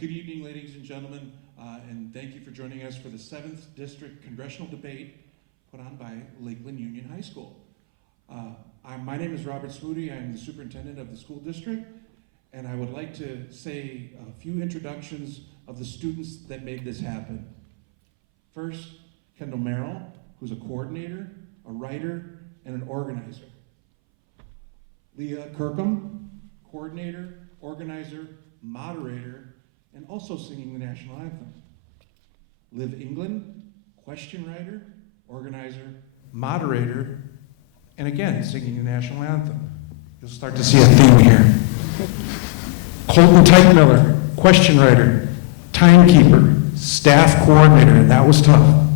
Good evening, ladies and gentlemen, and thank you for joining us for the 7th District Congressional Debate put on by Lakeland Union High School. My name is Robert Swoody. I'm the superintendent of the school district, and I would like to say a few introductions of the students that made this happen. First, Kendall Merrill, who's a coordinator, a writer, and an organizer. Leah Kirkham, coordinator, organizer, moderator, and also singing the national anthem. Liv England, question writer, organizer, moderator, and again, singing the national anthem. You'll start to see a theme here. Colton Teichmiller, question writer, timekeeper, staff coordinator, and that was tough.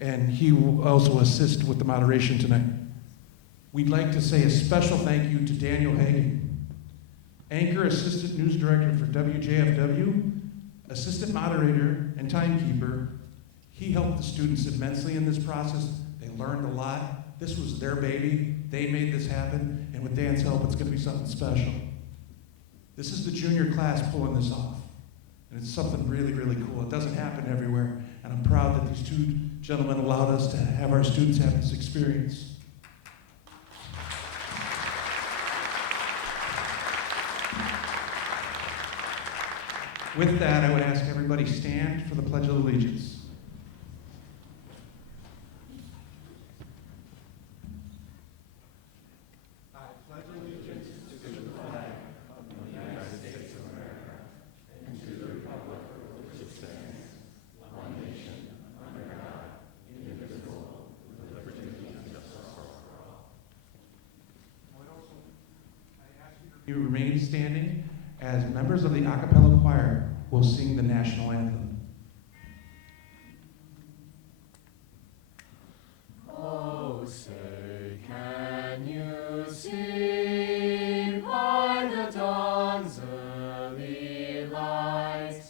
And he will also assist with the moderation tonight. We'd like to say a special thank you to Daniel Hagen, anchor assistant news director for WJFW, assistant moderator and timekeeper. He helped the students immensely in this process. They learned a lot. This was their baby. They made this happen, and with Dan's help, it's gonna be something special. This is the junior class pulling this off, and it's something really, really cool. It doesn't happen everywhere, and I'm proud that these two gentlemen allowed us to have our students have this experience. With that, I would ask everybody stand for the Pledge of Allegiance. I pledge allegiance to the flag of the United States of America and to the republic for which it stands, one nation, under God, indivisible, with liberty and justice for all. I ask you to remain standing as members of the a cappella choir will sing the national anthem. Oh, say, can you see by the dawn's early light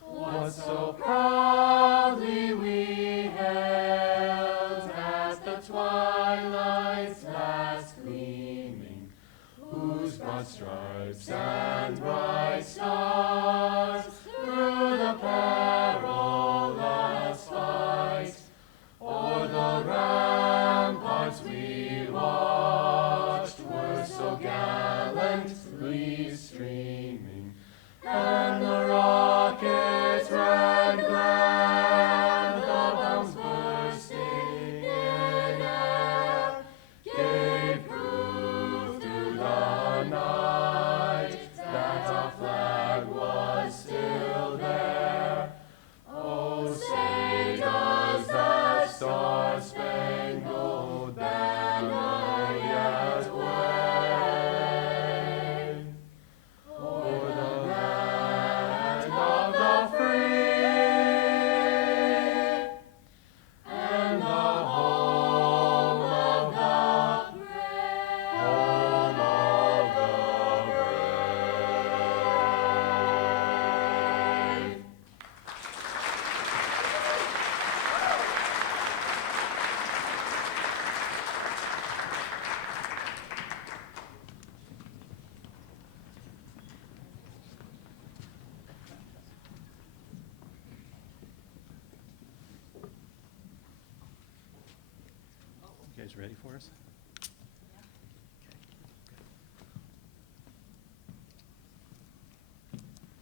what so proudly we hailed at the twilight's last gleaming, whose broad stripes and bright stars through the perilous fight o'er the ramparts we watched were so gallantly streaming, and the rockets' red glare, the bombs bursting in air, gave proof to the night that our flag was still there. Oh, say does that star-spangled banner yet wave o'er the land of the free and the home of the brave, home of the brave. You guys ready for us?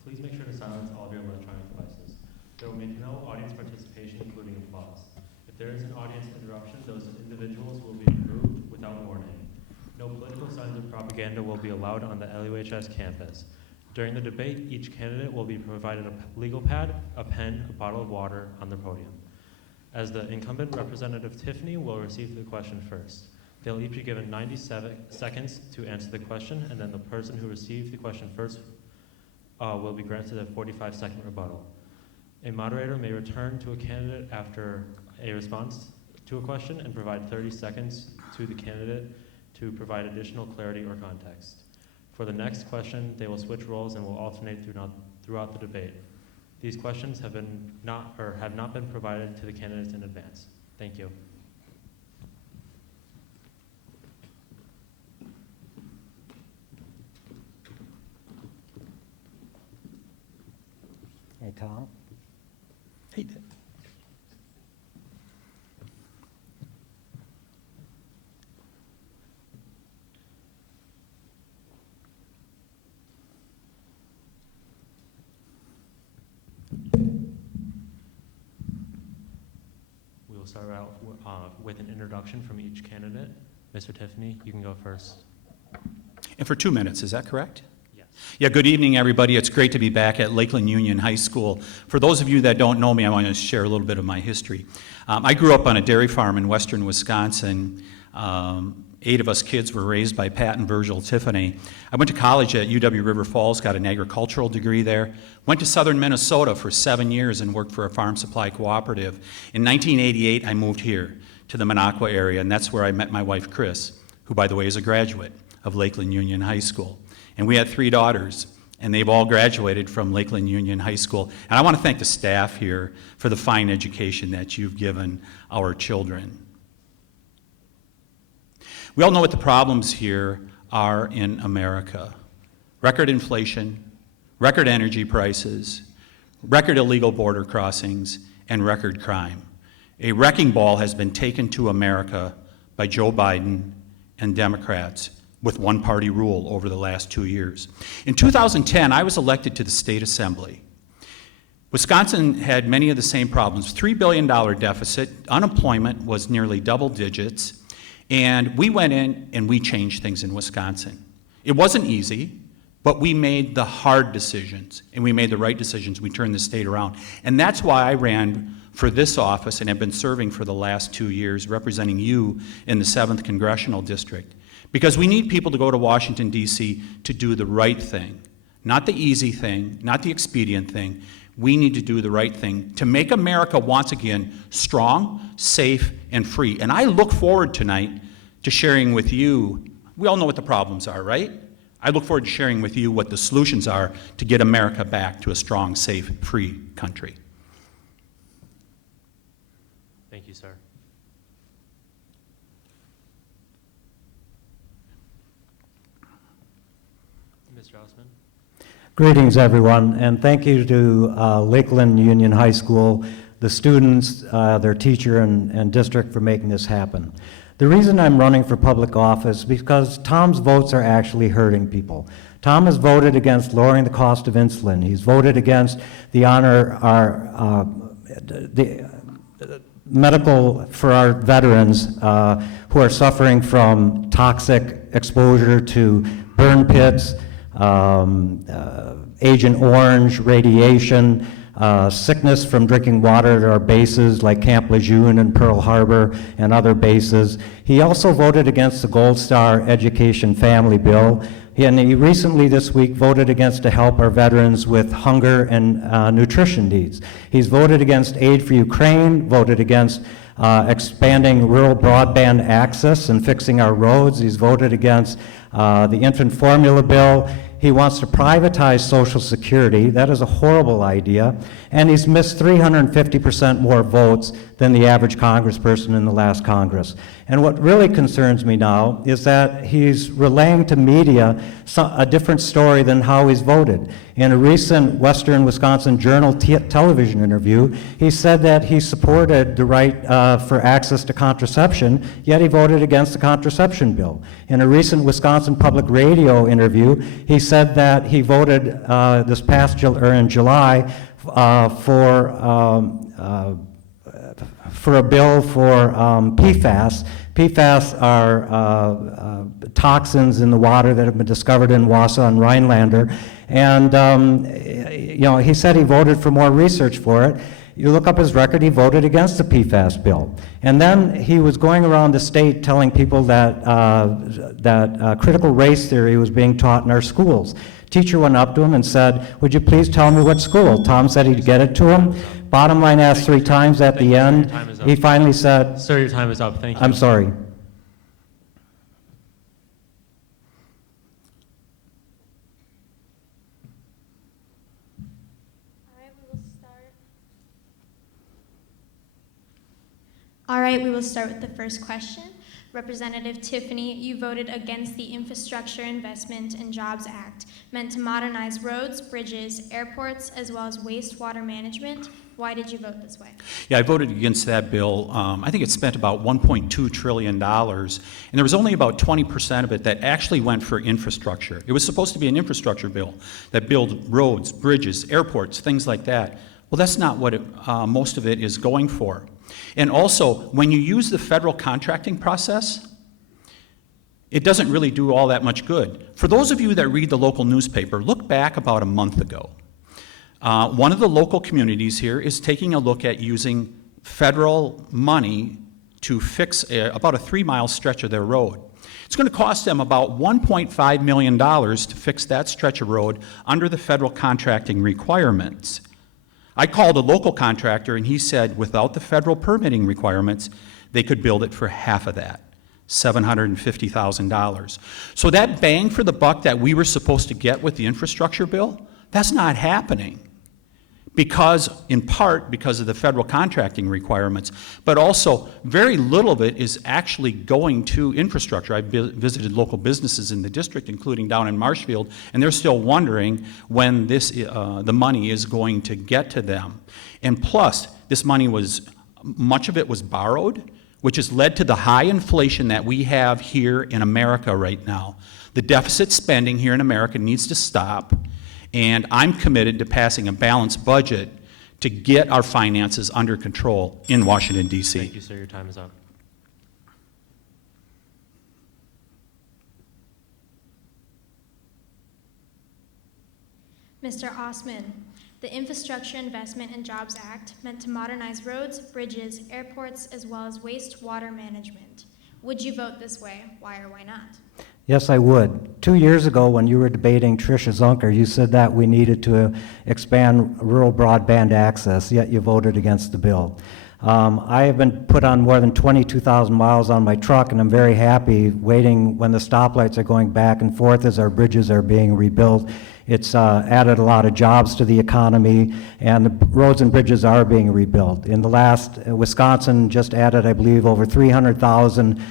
Please make sure to silence all of your electronic devices. There will be no audience participation, including applause. If there is an audience interruption, those individuals will be removed without warning. No political signs of propaganda will be allowed on the LUHS campus. During the debate, each candidate will be provided a legal pad, a pen, a bottle of water on the podium. As the incumbent representative, Tiffany will receive the question first. They'll each be given 97 seconds to answer the question, and then the person who received the question first will be granted a 45-second rebuttal. A moderator may return to a candidate after a response to a question and provide 30 seconds to the candidate to provide additional clarity or context. For the next question, they will switch roles and will alternate throughout the debate. These questions have not been provided to the candidates in advance. Thank you. Hey, Tom. Hey. We will start out with an introduction from each candidate. Mr. Tiffany, you can go first. And for 2 minutes, is that correct? Yes. Yeah, good evening, everybody. It's great to be back at Lakeland Union High School. For those of you that don't know me, I want to share a little bit of my history. I grew up on a dairy farm in western Wisconsin. 8 of us kids were raised by Pat and Virgil Tiffany. I went to college at UW River Falls, got an agricultural degree there. Went to southern Minnesota for 7 years and worked for a farm supply cooperative. In 1988, I moved here to the Minocqua area, and that's where I met my wife, Chris, who, by the way, is a graduate of Lakeland Union High School. And we had 3 daughters, and they've all graduated from Lakeland Union High School. And I want to thank the staff here for the fine education that you've given our children. We all know what the problems here are in America. Record inflation, record energy prices, record illegal border crossings, and record crime. A wrecking ball has been taken to America by Joe Biden and Democrats with one-party rule over the last 2 years. In 2010, I was elected to the state assembly. Wisconsin had many of the same problems. $3 billion deficit, unemployment was nearly double digits, and we went in and we changed things in Wisconsin. It wasn't easy, but we made the hard decisions, and we made the right decisions. We turned the state around. And that's why I ran for this office and have been serving for the last 2 years, representing you in the 7th Congressional District. Because we need people to go to Washington, D.C. to do the right thing. Not the easy thing, not the expedient thing. We need to do the right thing to make America once again strong, safe, and free. And I look forward tonight to sharing with you, we all know what the problems are, right? I look forward to sharing with you what the solutions are to get America back to a strong, safe, free country. Thank you, sir. Mr. Osman? Greetings, everyone, and thank you to Lakeland Union High School, the students, their teacher, and district for making this happen. The reason I'm running for public office is because Tom's votes are actually hurting people. Tom has voted against lowering the cost of insulin. He's voted against the medical for our veterans who are suffering from toxic exposure to burn pits, Agent Orange, radiation, sickness from drinking water at our bases like Camp Lejeune and Pearl Harbor and other bases. He also voted against the Gold Star Education Family Bill. And he recently this week voted against to help our veterans with hunger and nutrition needs. He's voted against aid for Ukraine, voted against expanding rural broadband access and fixing our roads. He's voted against the infant formula bill. He wants to privatize Social Security. That is a horrible idea. And he's missed 350% more votes than the average congressperson in the last Congress. And what really concerns me now is that he's relaying to media a different story than how he's voted. In a recent Western Wisconsin Journal television interview, he said that he supported the right for access to contraception, yet he voted against the contraception bill. In a recent Wisconsin Public Radio interview, he said that he voted in July for a bill for PFAS. PFAS are toxins in the water that have been discovered in Wausau and Rhinelander. And, he said he voted for more research for it. You look up his record, he voted against the PFAS bill. And then he was going around the state telling people that, critical race theory was being taught in our schools. Teacher went up to him and said, "Would you please tell me what school?" Tom said he'd get it to him. Bottom line asked 3 times at the end. He finally said, Sir, your time is up. Thank you. "I'm sorry." All right, we will start with the first question Representative Tiffany, you voted against the Infrastructure Investment and Jobs Act, meant to modernize roads, bridges, airports, as well as wastewater management. Why did you vote this way? Yeah, I voted against that bill. I think it spent about $1.2 trillion, and there was only about 20% of it that actually went for infrastructure. It was supposed to be an infrastructure bill that built roads, bridges, airports, things like that. Well, that's not what most of it is going for. And also, when you use the federal contracting process, it doesn't really do all that much good. For those of you that read the local newspaper, look back about a month ago. One of the local communities here is taking a look at using federal money to fix about a 3-mile stretch of their road. It's going to cost them about $1.5 million to fix that stretch of road under the federal contracting requirements. I called a local contractor, and he said without the federal permitting requirements, they could build it for half of that, $750,000. So that bang for the buck that we were supposed to get with the infrastructure bill, that's not happening. In part because of the federal contracting requirements, but also very little of it is actually going to infrastructure. I visited local businesses in the district, including down in Marshfield, and they're still wondering when the money is going to get to them. And plus, this money much of it was borrowed, which has led to the high inflation that we have here in America right now. The deficit spending here in America needs to stop. And I'm committed to passing a balanced budget to get our finances under control in Washington, D.C. Thank you, sir. Your time is up. Mr. Osman, the Infrastructure Investment and Jobs Act meant to modernize roads, bridges, airports, as well as wastewater management. Would you vote this way? Why or why not? Yes, I would. 2 years ago, when you were debating Tricia Zunker, you said that we needed to expand rural broadband access, yet you voted against the bill. I have been put on more than 22,000 miles on my truck, and I'm very happy waiting when the stoplights are going back and forth as our bridges are being rebuilt. It's added a lot of jobs to the economy, and the roads and bridges are being rebuilt. In the last, Wisconsin just added, I believe, over 300,000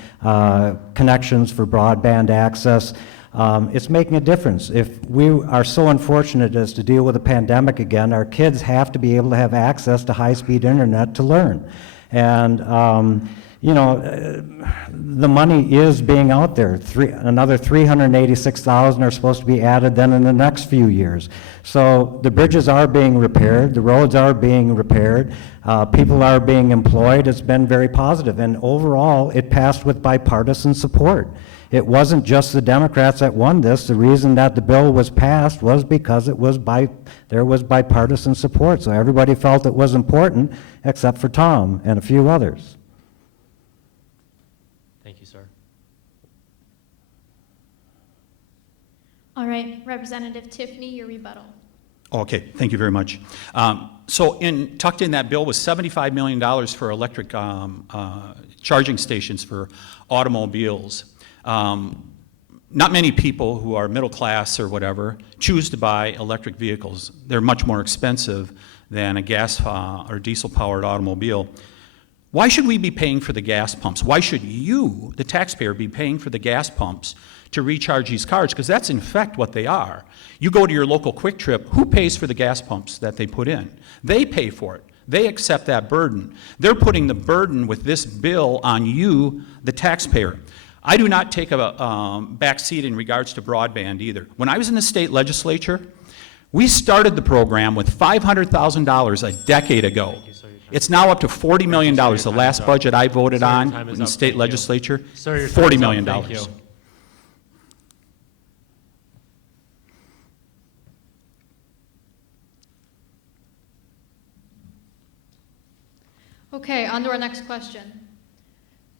connections for broadband access. It's making a difference. If we are so unfortunate as to deal with a pandemic again, our kids have to be able to have access to high-speed internet to learn. And the money is being out there. Another 386,000 are supposed to be added then in the next few years. So the bridges are being repaired, the roads are being repaired, people are being employed. It's been very positive, and overall it passed with bipartisan support. It wasn't just the Democrats that won this. The reason that the bill was passed was because there was bipartisan support. So everybody felt it was important except for Tom and a few others. Thank you, sir. All right, Representative Tiffany, your rebuttal. Okay, thank you very much. So tucked in that bill was $75 million for electric charging stations for automobiles. Not many people who are middle class or whatever choose to buy electric vehicles. They're much more expensive than a gas or diesel-powered automobile. Why should we be paying for the gas pumps? Why should you, the taxpayer, be paying for the gas pumps to recharge these cars? Because that's in fact what they are. You go to your local Quick Trip, who pays for the gas pumps that they put in? They pay for it. They accept that burden. They're putting the burden with this bill on you, the taxpayer. I do not take a back seat in regards to broadband either. When I was in the state legislature, we started the program with $500,000 a decade ago. It's now up to $40 million. The last budget I voted on in the state legislature, $40 million. Thank you. Okay, on to our next question.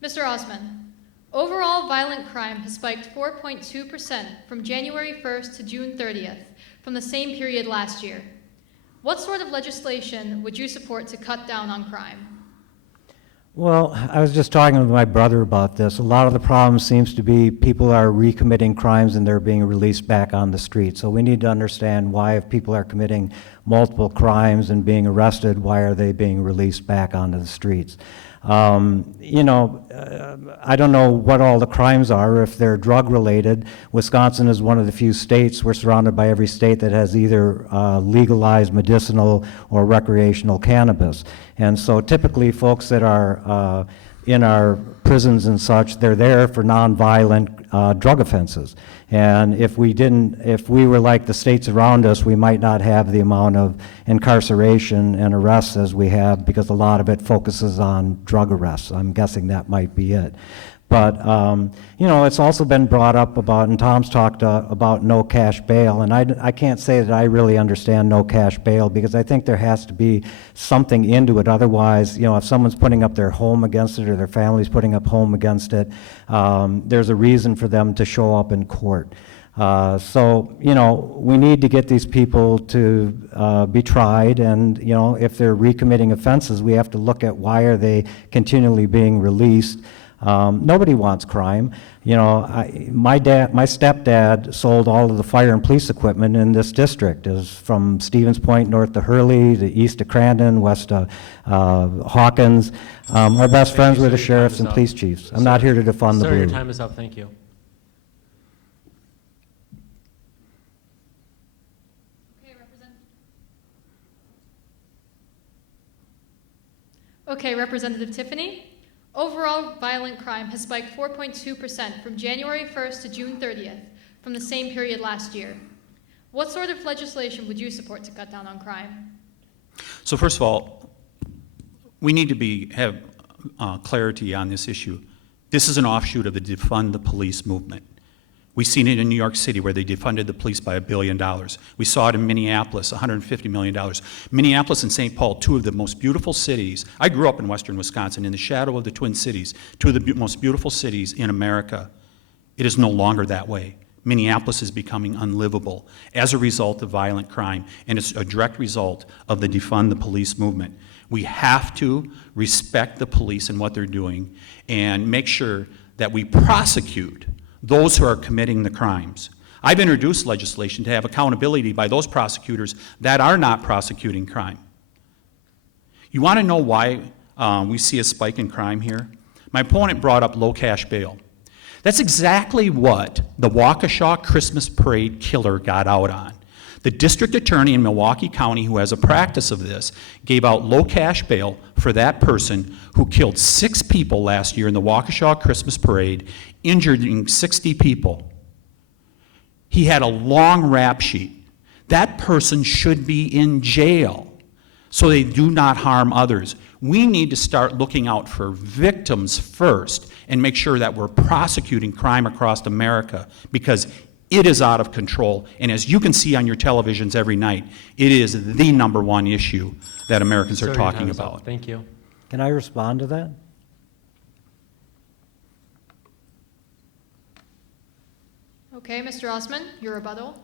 Mr. Osman, overall violent crime has spiked 4.2% from January 1st to June 30th from the same period last year. What sort of legislation would you support to cut down on crime? Well, I was just talking with my brother about this. A lot of the problem seems to be people are recommitting crimes and they're being released back on the street. So we need to understand why, if people are committing multiple crimes and being arrested, why are they being released back onto the streets? You know, I don't know what all the crimes are, if they're drug-related. Wisconsin is one of the few states, we're surrounded by every state that has either legalized medicinal or recreational cannabis. And so typically folks that are in our prisons and such, they're there for nonviolent drug offenses. And if we were like the states around us, we might not have the amount of incarceration and arrests as we have, because a lot of it focuses on drug arrests. I'm guessing that might be it. But, you know, it's also been brought up about, and Tom's talked about no cash bail, and I can't say that I really understand no cash bail, because I think there has to be something into it. Otherwise, you know, if someone's putting up their home against it or their family's putting up home against it, there's a reason for them to show up in court. So, you know, we need to get these people to be tried, and, you know, if they're recommitting offenses, we have to look at why are they continually being released. Nobody wants crime. You know, my stepdad sold all of the fire and police equipment in this district. It was from Stevens Point north to Hurley, to east to Crandon, west to Hawkins. Our best friends were the sheriffs and police chiefs. I'm not here to defund the Sir, your blue. time is up. Thank you. Okay, Representative Tiffany. Overall violent crime has spiked 4.2% from January 1st to June 30th from the same period last year. What sort of legislation would you support to cut down on crime? So first of all, we need to have clarity on this issue. This is an offshoot of the defund the police movement. We've seen it in New York City, where they defunded the police by $1 billion. We saw it in Minneapolis, $150 million. Minneapolis and St. Paul, two of the most beautiful cities. I grew up in western Wisconsin, in the shadow of the Twin Cities, two of the most beautiful cities in America. It is no longer that way. Minneapolis is becoming unlivable as a result of violent crime, and it's a direct result of the defund the police movement. We have to respect the police and what they're doing, and make sure that we prosecute those who are committing the crimes. I've introduced legislation to have accountability by those prosecutors that are not prosecuting crime. You want to know why we see a spike in crime here? My opponent brought up low cash bail. That's exactly what the Waukesha Christmas Parade killer got out on. The district attorney in Milwaukee County, who has a practice of this, gave out low cash bail for that person who killed 6 people last year in the Waukesha Christmas Parade, injuring 60 people. He had a long rap sheet. That person should be in jail so they do not harm others. We need to start looking out for victims first and make sure that we're prosecuting crime across America, because it is out of control, and as you can see on your televisions every night, it is the #1 issue that Americans Sir, are your talking time is about. up. Thank you. Can I respond to that? Okay, Mr. Osman, your rebuttal.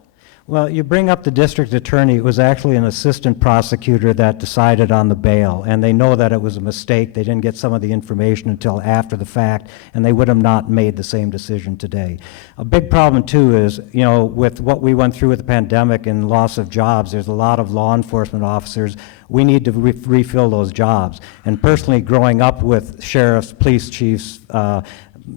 Well, you bring up the district attorney. It was actually an assistant prosecutor that decided on the bail, and they know that it was a mistake. They didn't get some of the information until after the fact, and they would have not made the same decision today. A big problem, too, is, you know, with what we went through with the pandemic and loss of jobs, there's a lot of law enforcement officers. We need to refill those jobs. And personally, growing up with sheriffs, police chiefs,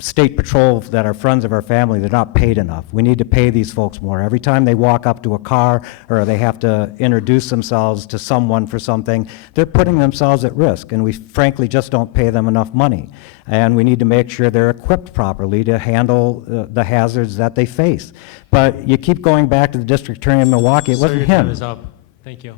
state patrol that are friends of our family, they're not paid enough. We need to pay these folks more. Every time they walk up to a car or they have to introduce themselves to someone for something, they're putting themselves at risk, and we frankly just don't pay them enough money. And we need to make sure they're equipped properly to handle the hazards that they face. But you keep going back to the district attorney in Milwaukee, it Sir, wasn't your him. time is up. Thank you.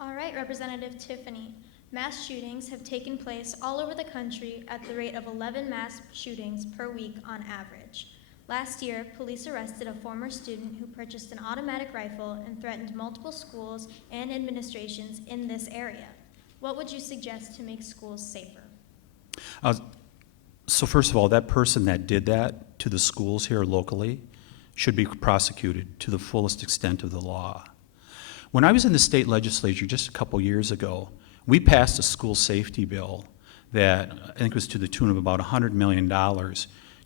All right, Representative Tiffany. Mass shootings have taken place all over the country at the rate of 11 mass shootings per week on average. Last year, police arrested a former student who purchased an automatic rifle and threatened multiple schools and administrations in this area. What would you suggest to make schools safer? So first of all, that person that did that to the schools here locally should be prosecuted to the fullest extent of the law. When I was in the state legislature just a couple years ago, we passed a school safety bill that I think was to the tune of about $100 million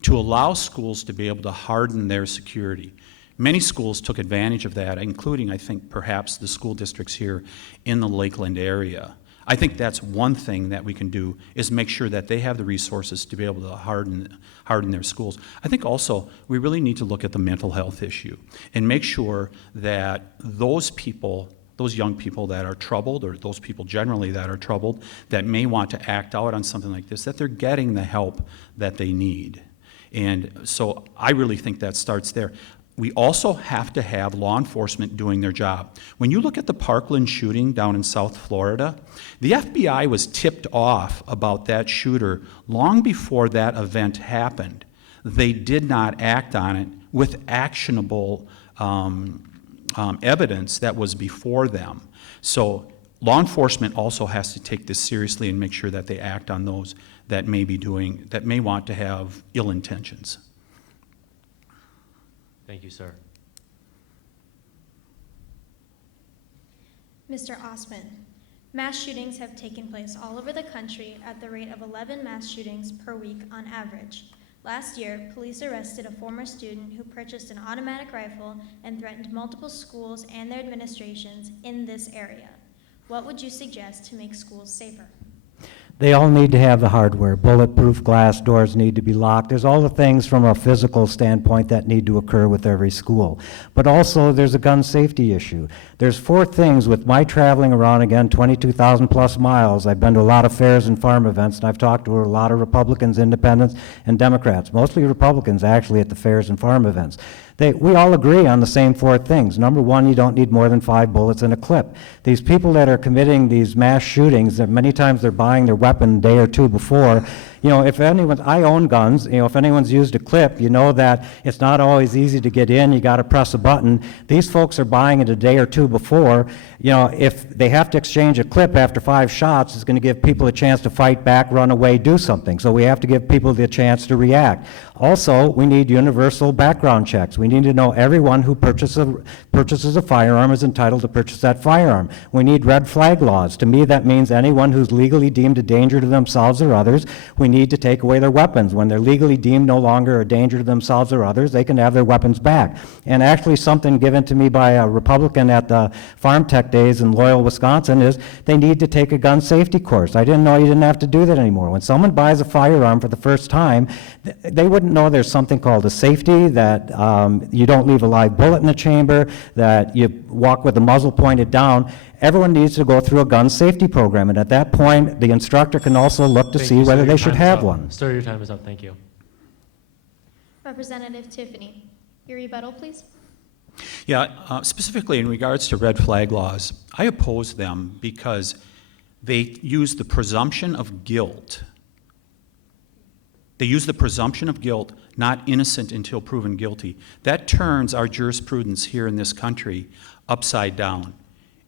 to allow schools to be able to harden their security. Many schools took advantage of that, including, I think, perhaps the school districts here in the Lakeland area. I think that's one thing that we can do, is make sure that they have the resources to be able to harden their schools. I think also we really need to look at the mental health issue and make sure that those people, those young people that are troubled, or those people generally that are troubled, that may want to act out on something like this, that they're getting the help that they need. And so I really think that starts there. We also have to have law enforcement doing their job. When you look at the Parkland shooting down in South Florida, the FBI was tipped off about that shooter long before that event happened. They did not act on it with actionable evidence that was before them. So law enforcement also has to take this seriously and make sure that they act on those that may want to have ill intentions. Thank you, sir. Mr. Osman, mass shootings have taken place all over the country at the rate of 11 mass shootings per week on average. Last year, police arrested a former student who purchased an automatic rifle and threatened multiple schools and their administrations in this area. What would you suggest to make schools safer? They all need to have the hardware. Bulletproof glass doors need to be locked. There's all the things from a physical standpoint that need to occur with every school. But also there's a gun safety issue. There's 4 things with my traveling around, again, 22,000 plus miles. I've been to a lot of fairs and farm events, and I've talked to a lot of Republicans, Independents, and Democrats, mostly Republicans actually at the fairs and farm events. We all agree on the same 4 things. Number 1, you don't need more than 5 bullets in a clip. These people that are committing these mass shootings, that many times they're buying their weapon a day or 2 before. You know, I own guns, you know, if anyone's used a clip, you know that it's not always easy to get in, you gotta press a button. These folks are buying it a day or 2 before. You know, if they have to exchange a clip after 5 shots, it's gonna give people a chance to fight back, run away, do something. So we have to give people the chance to react. Also, we need universal background checks. We need to know everyone who purchases a firearm is entitled to purchase that firearm. We need red flag laws. To me, that means anyone who's legally deemed a danger to themselves or others, we need to take away their weapons. When they're legally deemed no longer a danger to themselves or others, they can have their weapons back. And actually something given to me by a Republican at the Farm Tech Days in Loyal, Wisconsin is they need to take a gun safety course. I didn't know you didn't have to do that anymore. When someone buys a firearm for the first time, they wouldn't know there's something called a safety, that you don't leave a live bullet in the chamber, that you walk with the muzzle pointed down. Everyone needs to go through a gun safety program, and at that point, the instructor can also look to Thank see you, sir. whether Your they should time is have up. one. Sir, your time is up. Thank you. Representative Tiffany, Your rebuttal, please. Yeah, specifically in regards to red flag laws, I oppose them because they use the presumption of guilt. They use the presumption of guilt, not innocent until proven guilty. That turns our jurisprudence here in this country upside down.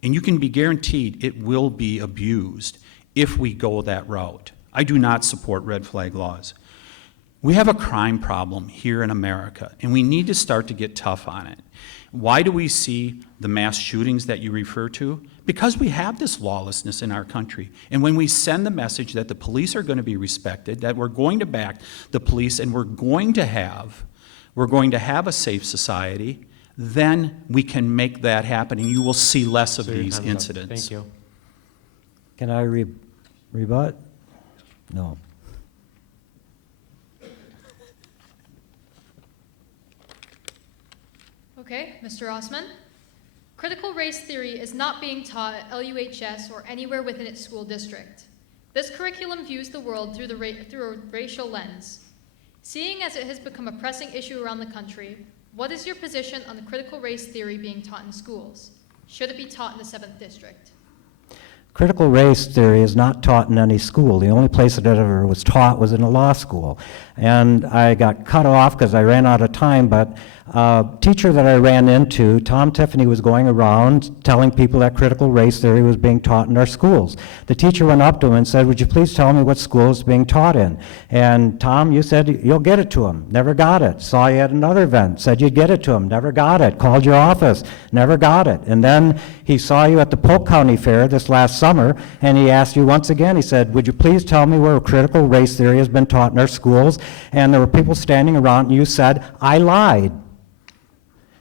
And you can be guaranteed it will be abused if we go that route. I do not support red flag laws. We have a crime problem here in America, and we need to start to get tough on it. Why do we see the mass shootings that you refer to? Because we have this lawlessness in our country. And when we send the message that the police are going to be respected, that we're going to back the police, and we're going to have a safe society, then we can make that happen, and you will see less of Sir, your these time is up. incidents. Thank you. Can I rebut? No. Okay, Mr. Osman. Critical race theory is not being taught at LUHS or anywhere within its school district. This curriculum views the world through a racial lens. Seeing as it has become a pressing issue around the country, what is your position on the critical race theory being taught in schools? Should it be taught in the 7th District? Critical race theory is not taught in any school. The only place that it ever was taught was in a law school. And I got cut off because I ran out of time, but a teacher that I ran into, Tom Tiffany, was going around telling people that critical race theory was being taught in our schools. The teacher went up to him and said, "Would you please tell me what school it's being taught in?" And Tom, you said you'll get it to him. Never got it. Saw you at another event, said you'd get it to him. Never got it. Called your office. Never got it. And then he saw you at the Polk County Fair this last summer, and he asked you once again, he said, would you please tell me where critical race theory has been taught in our schools? And there were people standing around, and you said, I lied.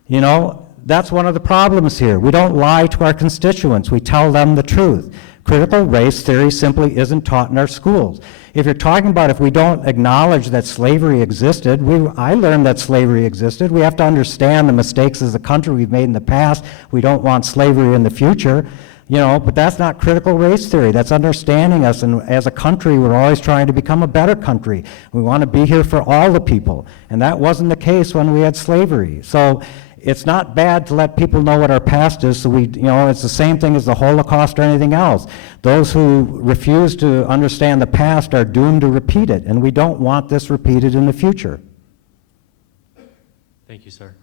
You know, that's one of the problems here. We don't lie to our constituents. We tell them the truth. Critical race theory simply isn't taught in our schools. If you're talking about if we don't acknowledge that slavery existed, I learned that slavery existed. We have to understand the mistakes as a country we've made in the past. We don't want slavery in the future, you know, but that's not critical race theory. That's understanding us, and as a country, we're always trying to become a better country. We want to be here for all the people, and that wasn't the case when we had slavery. So it's not bad to let people know what our past is, so it's the same thing as the Holocaust or anything else. Those who refuse to understand the past are doomed to repeat it, and we don't want this repeated in the future. Thank you, sir.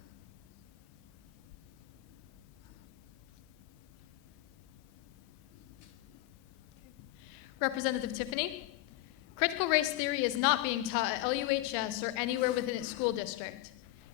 Representative Tiffany, critical race theory is not being taught at LUHS or anywhere within its school district.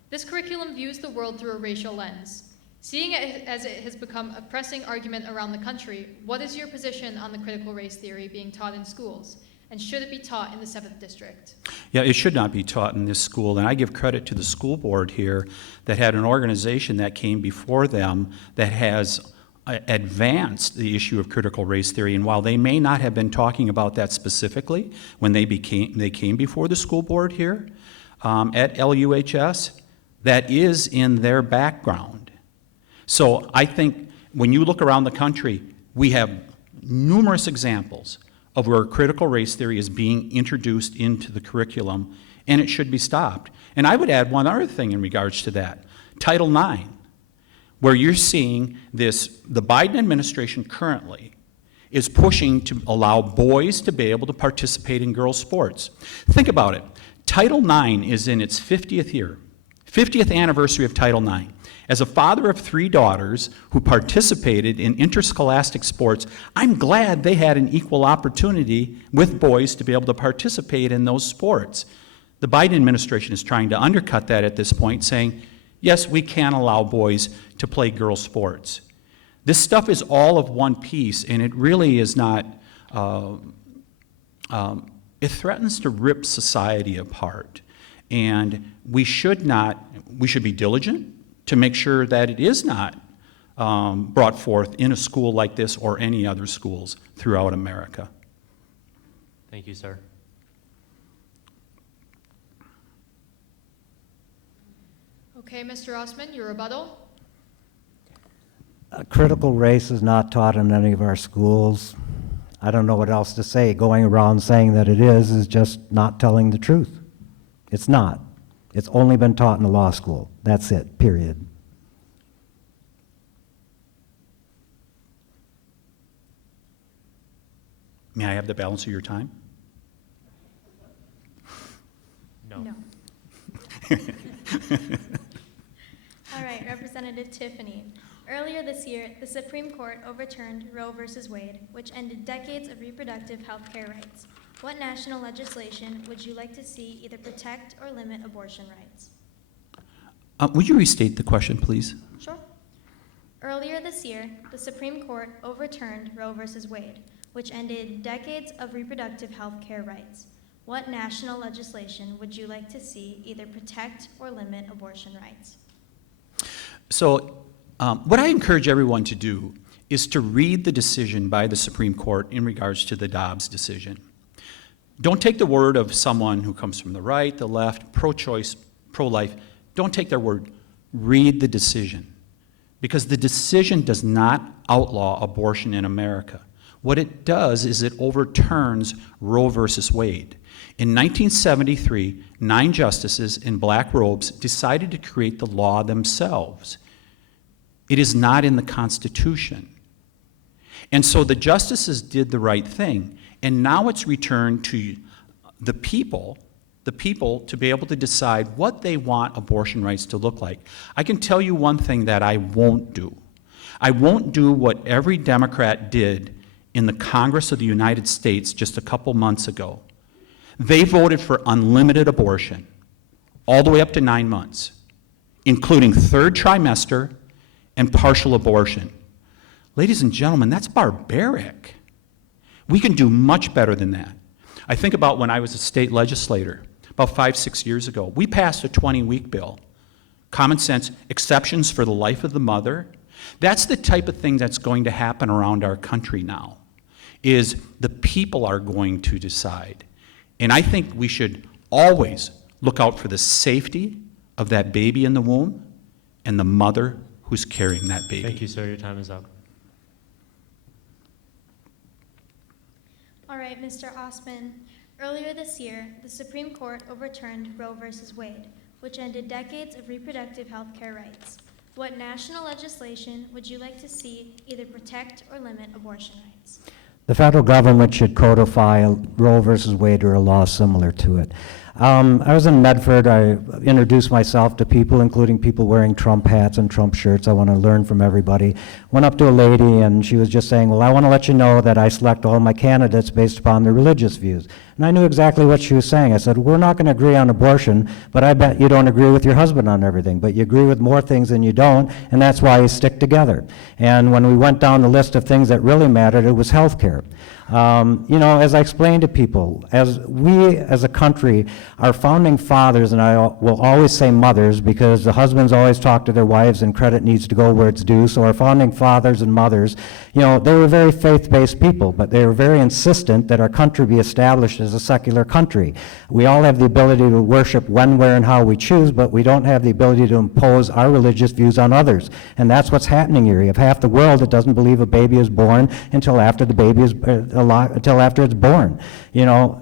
This curriculum views the world through a racial lens. Seeing it as it has become a pressing argument around the country, what is your position on the critical race theory being taught in schools? And should it be taught in the 7th District? Yeah, it should not be taught in this school, and I give credit to the school board here that had an organization that came before them that has advanced the issue of critical race theory, and while they may not have been talking about that specifically when they came before the school board here at LUHS, that is in their background. So I think when you look around the country, we have numerous examples of where critical race theory is being introduced into the curriculum, and it should be stopped. And I would add one other thing in regards to that. Title IX, where you're seeing this, the Biden administration currently is pushing to allow boys to be able to participate in girls' sports. Think about it. Title IX is in its 50th year, 50th anniversary of Title IX. As a father of 3 daughters who participated in interscholastic sports, I'm glad they had an equal opportunity with boys to be able to participate in those sports. The Biden administration is trying to undercut that at this point, saying, yes, we can allow boys to play girls' sports. This stuff is all of one piece, and it really is not, it threatens to rip society apart. And we should be diligent to make sure that it is not brought forth in a school like this or any other schools throughout America. Thank you, sir. Okay, Mr. Osman, your rebuttal. Critical race is not taught in any of our schools. I don't know what else to say. Going around saying that it is just not telling the truth. It's not. It's only been taught in the law school. That's it, period. May I have the balance of your time? No. No. All right, Representative Tiffany. Earlier this year, the Supreme Court overturned Roe v. Wade, which ended decades of reproductive health care rights. What national legislation would you like to see either protect or limit abortion rights? Would you restate the question, please? Sure. Earlier this year, the Supreme Court overturned Roe v. Wade, which ended decades of reproductive health care rights. What national legislation would you like to see either protect or limit abortion rights? So what I encourage everyone to do is to read the decision by the Supreme Court in regards to the Dobbs decision. Don't take the word of someone who comes from the right, the left, pro-choice, pro-life. Don't take their word. Read the decision. Because the decision does not outlaw abortion in America. What it does is it overturns Roe versus Wade. In 1973, 9 justices in black robes decided to create the law themselves. It is not in the Constitution. And so the justices did the right thing, and now it's returned to the people to be able to decide what they want abortion rights to look like. I can tell you one thing that I won't do. I won't do what every Democrat did in the Congress of the United States just a couple months ago. They voted for unlimited abortion, all the way up to 9 months, including 3rd trimester and partial abortion. Ladies and gentlemen, that's barbaric. We can do much better than that. I think about when I was a state legislator, about 5, 6 years ago. We passed a 20-week bill. Common sense, exceptions for the life of the mother. That's the type of thing that's going to happen around our country now, is the people are going to decide. And I think we should always look out for the safety of that baby in the womb and the mother who's carrying that baby. Thank you, sir. Your time is up. All right, Mr. Osman. Earlier this year, the Supreme Court overturned Roe v. Wade, which ended decades of reproductive health care rights. What national legislation would you like to see either protect or limit abortion rights? The federal government should codify Roe versus Wade or a law similar to it. I was in Medford. I introduced myself to people, including people wearing Trump hats and Trump shirts. I want to learn from everybody. Went up to a lady, and she was just saying, well, I want to let you know that I select all my candidates based upon their religious views. And I knew exactly what she was saying. I said, we're not going to agree on abortion, but I bet you don't agree with your husband on everything, but you agree with more things than you don't, and that's why you stick together. And when we went down the list of things that really mattered, it was health care. You know, as I explained to people, as we as a country, our founding fathers, and I will always say mothers because the husbands always talk to their wives and credit needs to go where it's due, so our founding fathers and mothers, you know, they were very faith-based people, but they were very insistent that our country be established as a secular country. We all have the ability to worship when, where, and how we choose, but we don't have the ability to impose our religious views on others. And that's what's happening here. You have half the world that doesn't believe a baby is born until after the baby is until after it's born. You know,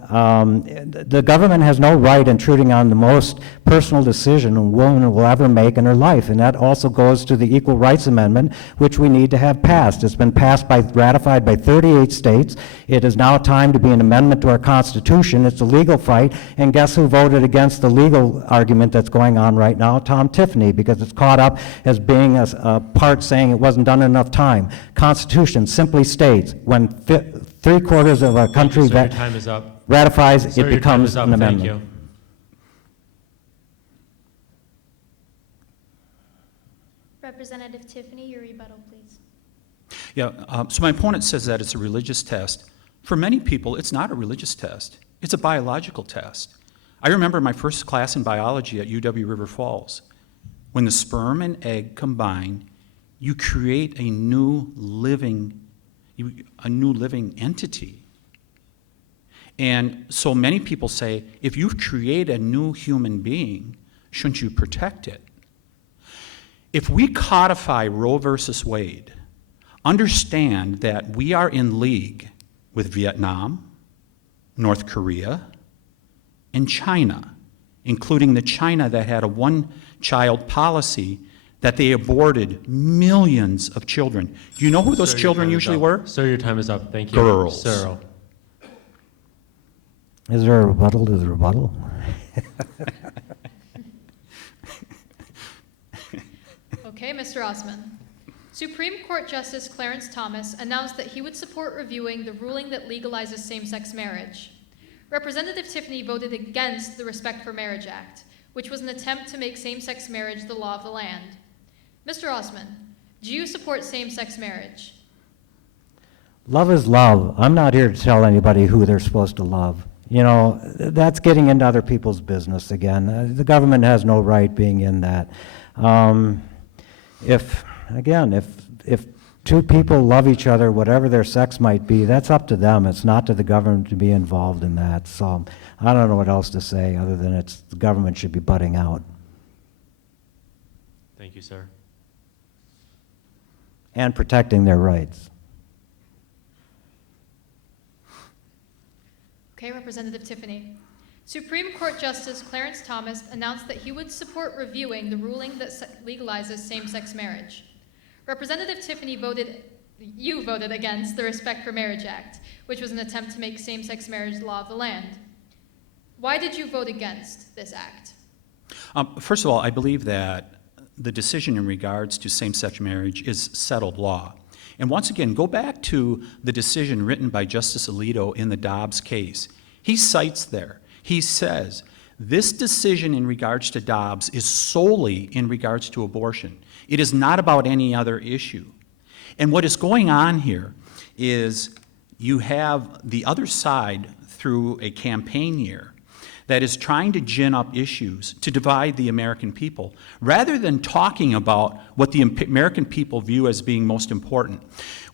the government has no right intruding on the most personal decision a woman will ever make in her life, and that also goes to the Equal Rights Amendment, which we need to have passed. It's been ratified by 38 states. It is now time to be an amendment to our Constitution. It's a legal fight, and guess who voted against the legal argument that's going on right now? Tom Tiffany, because it's caught up as being a part saying it wasn't done enough time. Constitution simply states when 3/4 of a country Sir, your time is up. ratifies, Sir, it your time becomes is up. an amendment. Thank you. Representative Tiffany, your rebuttal, please. Yeah, so my opponent says that it's a religious test. For many people, it's not a religious test. It's a biological test. I remember my first class in biology at UW River Falls. When the sperm and egg combine, you create a new living entity. And so many people say, if you create a new human being, shouldn't you protect it? If we codify Roe versus Wade, understand that we are in league with Vietnam, North Korea, and China, including the China that had a one-child policy that they aborted millions of children. Do you know who those Sir, your children time is usually up. were? Sir, your time is up. Thank you. Girls. Sir. Is there a rebuttal to the rebuttal? Okay, Mr. Osman. Supreme Court Justice Clarence Thomas announced that he would support reviewing the ruling that legalizes same-sex marriage. Representative Tiffany voted against the Respect for Marriage Act, which was an attempt to make same-sex marriage the law of the land. Mr. Osman, do you support same-sex marriage? Love is love. I'm not here to tell anybody who they're supposed to love. You know, that's getting into other people's business again. The government has no right being in that. If two people love each other, whatever their sex might be, that's up to them. It's not to the government to be involved in that. So I don't know what else to say other than the government should be butting out. Thank you, sir. And protecting their rights. Okay, Representative Tiffany. Supreme Court Justice Clarence Thomas announced that he would support reviewing the ruling that legalizes same-sex marriage. Representative Tiffany you voted against the Respect for Marriage Act, which was an attempt to make same-sex marriage the law of the land. Why did you vote against this act? First of all, I believe that the decision in regards to same-sex marriage is settled law. And once again, go back to the decision written by Justice Alito in the Dobbs case. He cites there, he says, this decision in regards to Dobbs is solely in regards to abortion. It is not about any other issue. And what is going on here is you have the other side through a campaign year that is trying to gin up issues to divide the American people, rather than talking about what the American people view as being most important.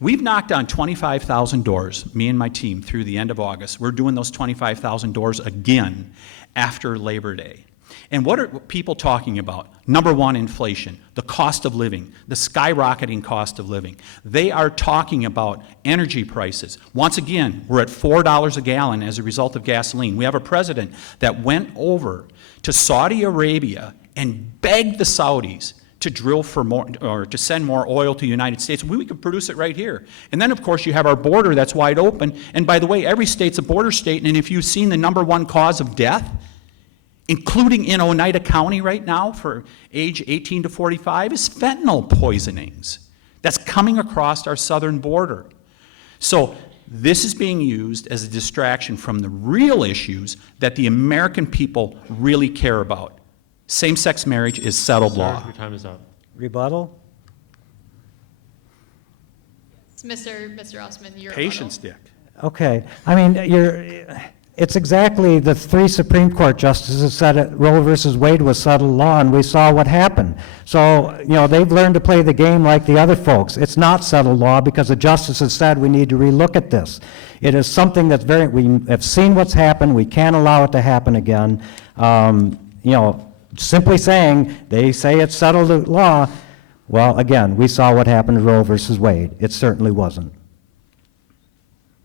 We've knocked on 25,000 doors, me and my team, through the end of August. We're doing those 25,000 doors again after Labor Day. And what are people talking about? Number one, inflation, the cost of living, the skyrocketing cost of living. They are talking about energy prices. Once again, we're at $4 a gallon as a result of gasoline. We have a president that went over to Saudi Arabia and begged the Saudis to drill for more, or to send more oil to the United States. We could produce it right here. And then, of course, you have our border that's wide open. And by the way, every state's a border state, and if you've seen the number one cause of death, including in Oneida County right now for age 18 to 45, is fentanyl poisonings. That's coming across our southern border. So this is being used as a distraction from the real issues that the American people really care about. Same-sex marriage is settled Sir, law. your time is up. Rebuttal? Mr. Osman, your Patience, rebuttal. Dick. Okay. I mean, it's exactly the 3 Supreme Court justices said it, Roe versus Wade was settled law, and we saw what happened. So, they've learned to play the game like the other folks. It's not settled law because the justices said we need to relook at this. It is something that's we have seen what's happened. We can't allow it to happen again. Simply saying they say it's settled law, well, again, we saw what happened to Roe versus Wade. It certainly wasn't.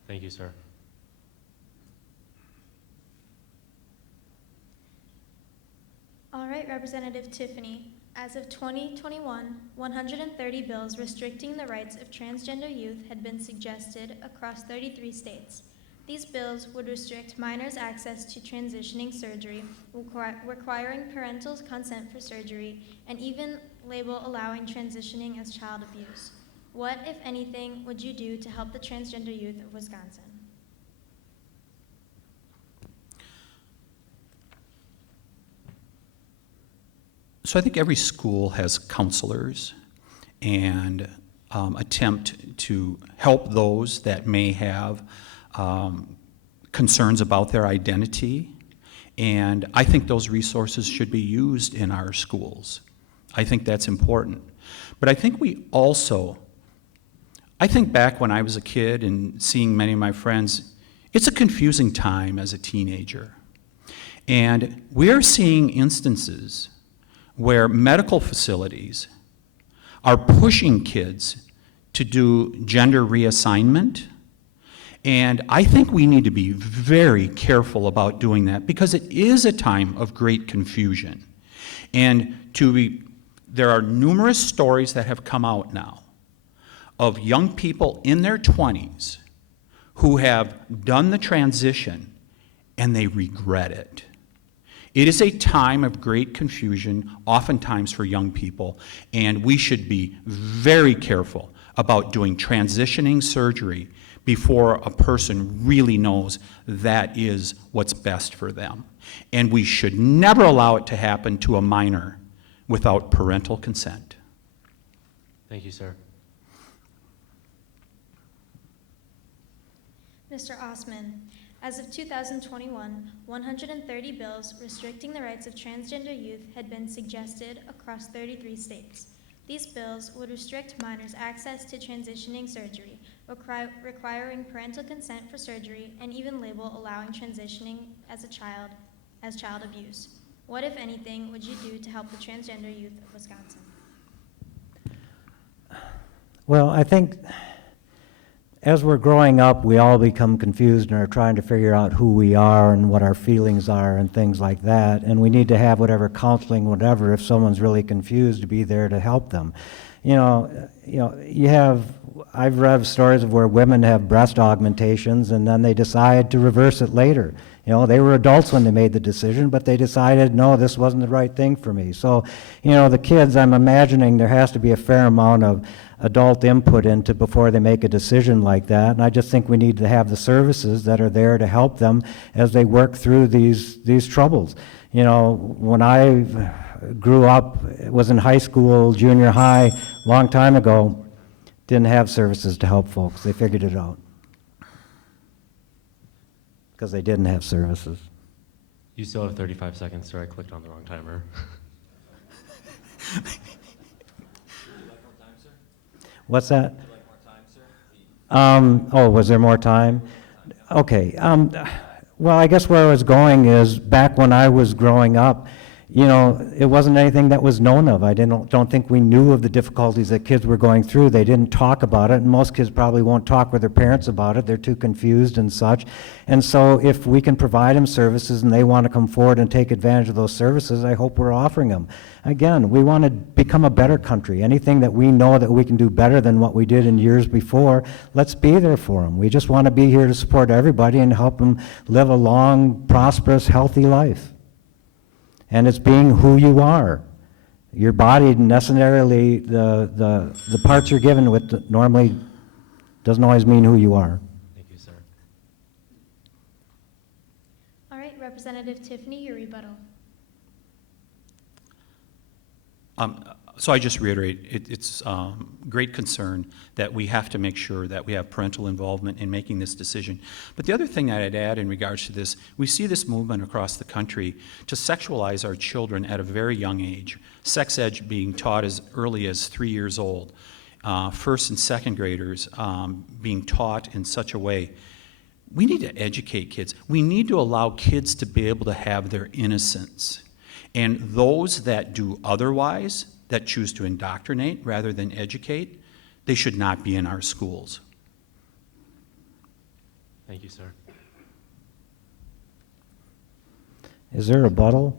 Thank you, sir. All right, Representative Tiffany. As of 2021, 130 bills restricting the rights of transgender youth had been suggested across 33 states. These bills would restrict minors' access to transitioning surgery, requiring parental consent for surgery, and even label allowing transitioning as child abuse. What, if anything, would you do to help the transgender youth of Wisconsin? So I think every school has counselors and attempt to help those that may have concerns about their identity. And I think those resources should be used in our schools. I think that's important. But I think I think back when I was a kid and seeing many of my friends, it's a confusing time as a teenager. And we're seeing instances where medical facilities are pushing kids to do gender reassignment. And I think we need to be very careful about doing that because it is a time of great confusion. And there are numerous stories that have come out now of young people in their 20s who have done the transition and they regret it. It is a time of great confusion, oftentimes for young people, and we should be very careful about doing transitioning surgery before a person really knows that is what's best for them. And we should never allow it to happen to a minor without parental consent. Thank you, sir. Mr. Osman, as of 2021, 130 bills restricting the rights of transgender youth had been suggested across 33 states. These bills would restrict minors' access to transitioning surgery, requiring parental consent for surgery, and even label allowing transitioning as child abuse. What, if anything, would you do to help the transgender youth of Wisconsin? Well, I think as we're growing up, we all become confused and are trying to figure out who we are and what our feelings are and things like that. And we need to have whatever counseling, whatever, if someone's really confused, to be there to help them. I've read stories of where women have breast augmentations and then they decide to reverse it later. They were adults when they made the decision, but they decided, no, this wasn't the right thing for me. So, the kids, I'm imagining there has to be a fair amount of adult input into before they make a decision like that. And I just think we need to have the services that are there to help them as they work through these troubles. When I grew up, was in high school, junior high, long time ago, didn't have services to help folks. They figured it out. because they didn't have services. You still have 35 seconds, sir. I clicked on the wrong timer. What's that? Oh, was there more time? Okay. Well, I guess where I was going is back when I was growing up, you know, it wasn't anything that was known of. I don't think we knew of the difficulties that kids were going through. They didn't talk about it, and most kids probably won't talk with their parents about it. They're too confused and such. And so if we can provide them services and they want to come forward and take advantage of those services, I hope we're offering them. Again, we want to become a better country. Anything that we know that we can do better than what we did in years before, let's be there for them. We just want to be here to support everybody and help them live a long, prosperous, healthy life. And it's being who you are. Your body necessarily, the parts you're given with normally doesn't always mean who you are. Thank you, sir. All right, Representative Tiffany, your rebuttal. So I just reiterate, it's great concern that we have to make sure that we have parental involvement in making this decision. But the other thing that I'd add in regards to this, we see this movement across the country to sexualize our children at a very young age. Sex ed being taught as early as 3 years old. First and second graders being taught in such a way. We need to educate kids. We need to allow kids to be able to have their innocence. And those that do otherwise, that choose to indoctrinate rather than educate, they should not be in our schools. Thank you, sir. Is there a rebuttal?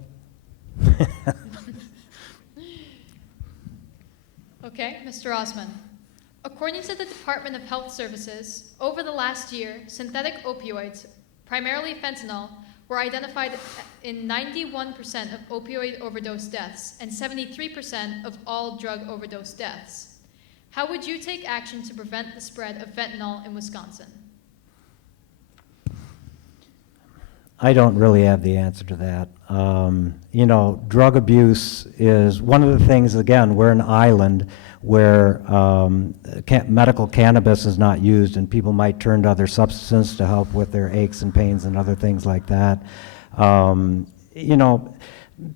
Okay, Mr. Osman. According to the Department of Health Services, over the last year, synthetic opioids, primarily fentanyl, were identified in 91% of opioid overdose deaths and 73% of all drug overdose deaths. How would you take action to prevent the spread of fentanyl in Wisconsin? I don't really have the answer to that. You know, drug abuse is one of the things, again, we're an island where medical cannabis is not used, and people might turn to other substances to help with their aches and pains and other things like that. You know,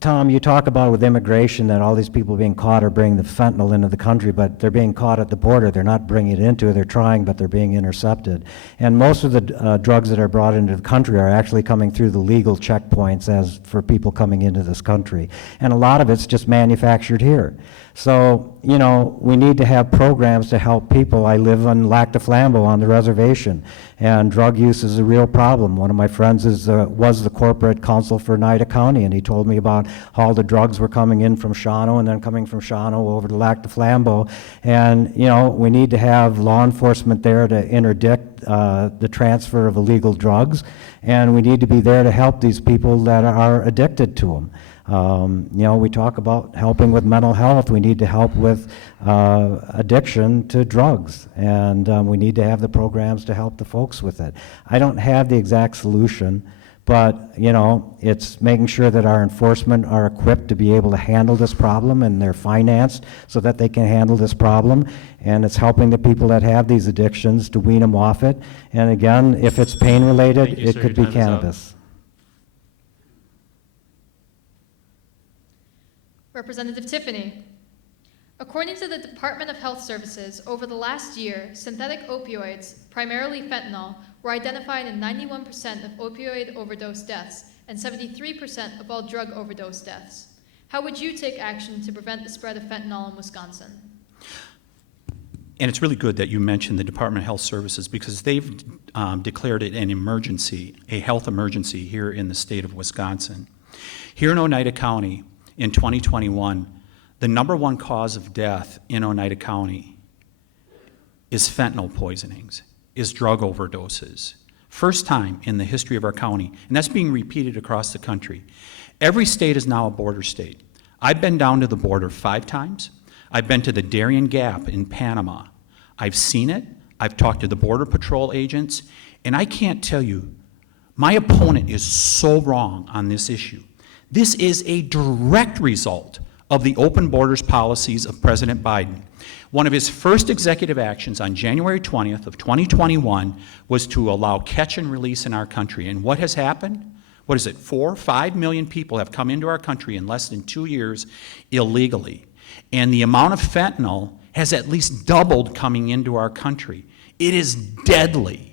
Tom, you talk about with immigration that all these people being caught are bringing the fentanyl into the country, but they're being caught at the border. They're not bringing it into it. They're trying, but they're being intercepted. And most of the drugs that are brought into the country are actually coming through the legal checkpoints as for people coming into this country. And a lot of it's just manufactured here. So, you know, we need to have programs to help people. I live on Lac de Flambeau on the reservation, and drug use is a real problem. One of my friends was the corporate counsel for Oneida County, and he told me about how all the drugs were coming in from Shawano and then coming from Shawano over to Lac de Flambeau. And, you know, we need to have law enforcement there to interdict the transfer of illegal drugs, and we need to be there to help these people that are addicted to them. You know, we talk about helping with mental health. We need to help with addiction to drugs, and we need to have the programs to help the folks with it. I don't have the exact solution, but, you know, it's making sure that our enforcement are equipped to be able to handle this problem, and they're financed so that they can handle this problem, and it's helping the people that have these addictions to wean them off it. And again, if it's pain-related, Thank you, it sir. could Your be time is up. cannabis. Representative Tiffany. According to the Department of Health Services, over the last year, synthetic opioids, primarily fentanyl, were identified in 91% of opioid overdose deaths and 73% of all drug overdose deaths. How would you take action to prevent the spread of fentanyl in Wisconsin? And it's really good that you mentioned the Department of Health Services, because they've declared it an emergency, a health emergency here in the state of Wisconsin. Here in Oneida County, in 2021, the #1 cause of death in Oneida County is fentanyl poisonings, is drug overdoses. First time in the history of our county, and that's being repeated across the country. Every state is now a border state. I've been down to the border 5 times. I've been to the Darien Gap in Panama. I've seen it. I've talked to the Border Patrol agents, and I can't tell you, my opponent is so wrong on this issue. This is a direct result of the open borders policies of President Biden. One of his first executive actions on January 20th of 2021 was to allow catch and release in our country. And what has happened? What is it, 4, 5 million people have come into our country in less than 2 years illegally. And the amount of fentanyl has at least doubled coming into our country. It is deadly.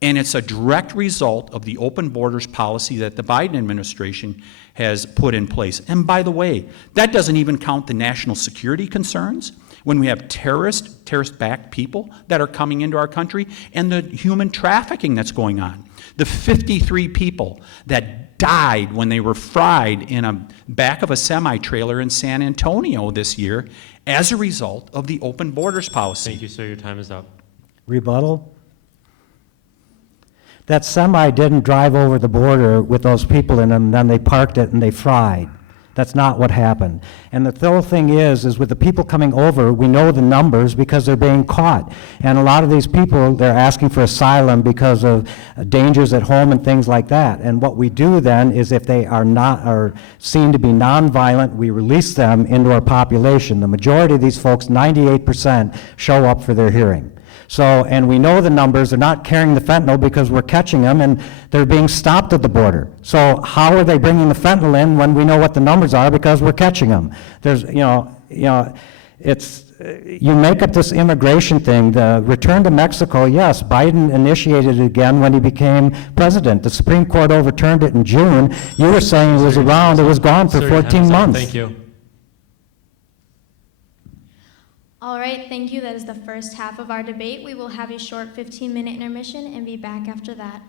And it's a direct result of the open borders policy that the Biden administration has put in place. And by the way, that doesn't even count the national security concerns when we have terrorist-backed people that are coming into our country, and the human trafficking that's going on. The 53 people that died when they were fried in a back of a semi-trailer in San Antonio this year as a result of the open borders policy. Thank you, sir. Your time is up. Rebuttal? That semi didn't drive over the border with those people in them, then they parked it and they fried. That's not what happened. And the whole thing is with the people coming over, we know the numbers because they're being caught. And a lot of these people, they're asking for asylum because of dangers at home and things like that. And what we do then is if they are seen to be nonviolent, we release them into our population. The majority of these folks, 98%, show up for their hearing. So, and we know the numbers, they're not carrying the fentanyl because we're catching them and they're being stopped at the border. So how are they bringing the fentanyl in when we know what the numbers are because we're catching them? There's, it's, you make up this immigration thing, the return to Mexico, yes, Biden initiated it again when he became president. The Supreme Court overturned it in June. You were saying it was around, it was gone for Sir, your time 14 is up. months. Thank you. All right, thank you. That is the first half of our debate. We will have a short 15-minute intermission and be back after that.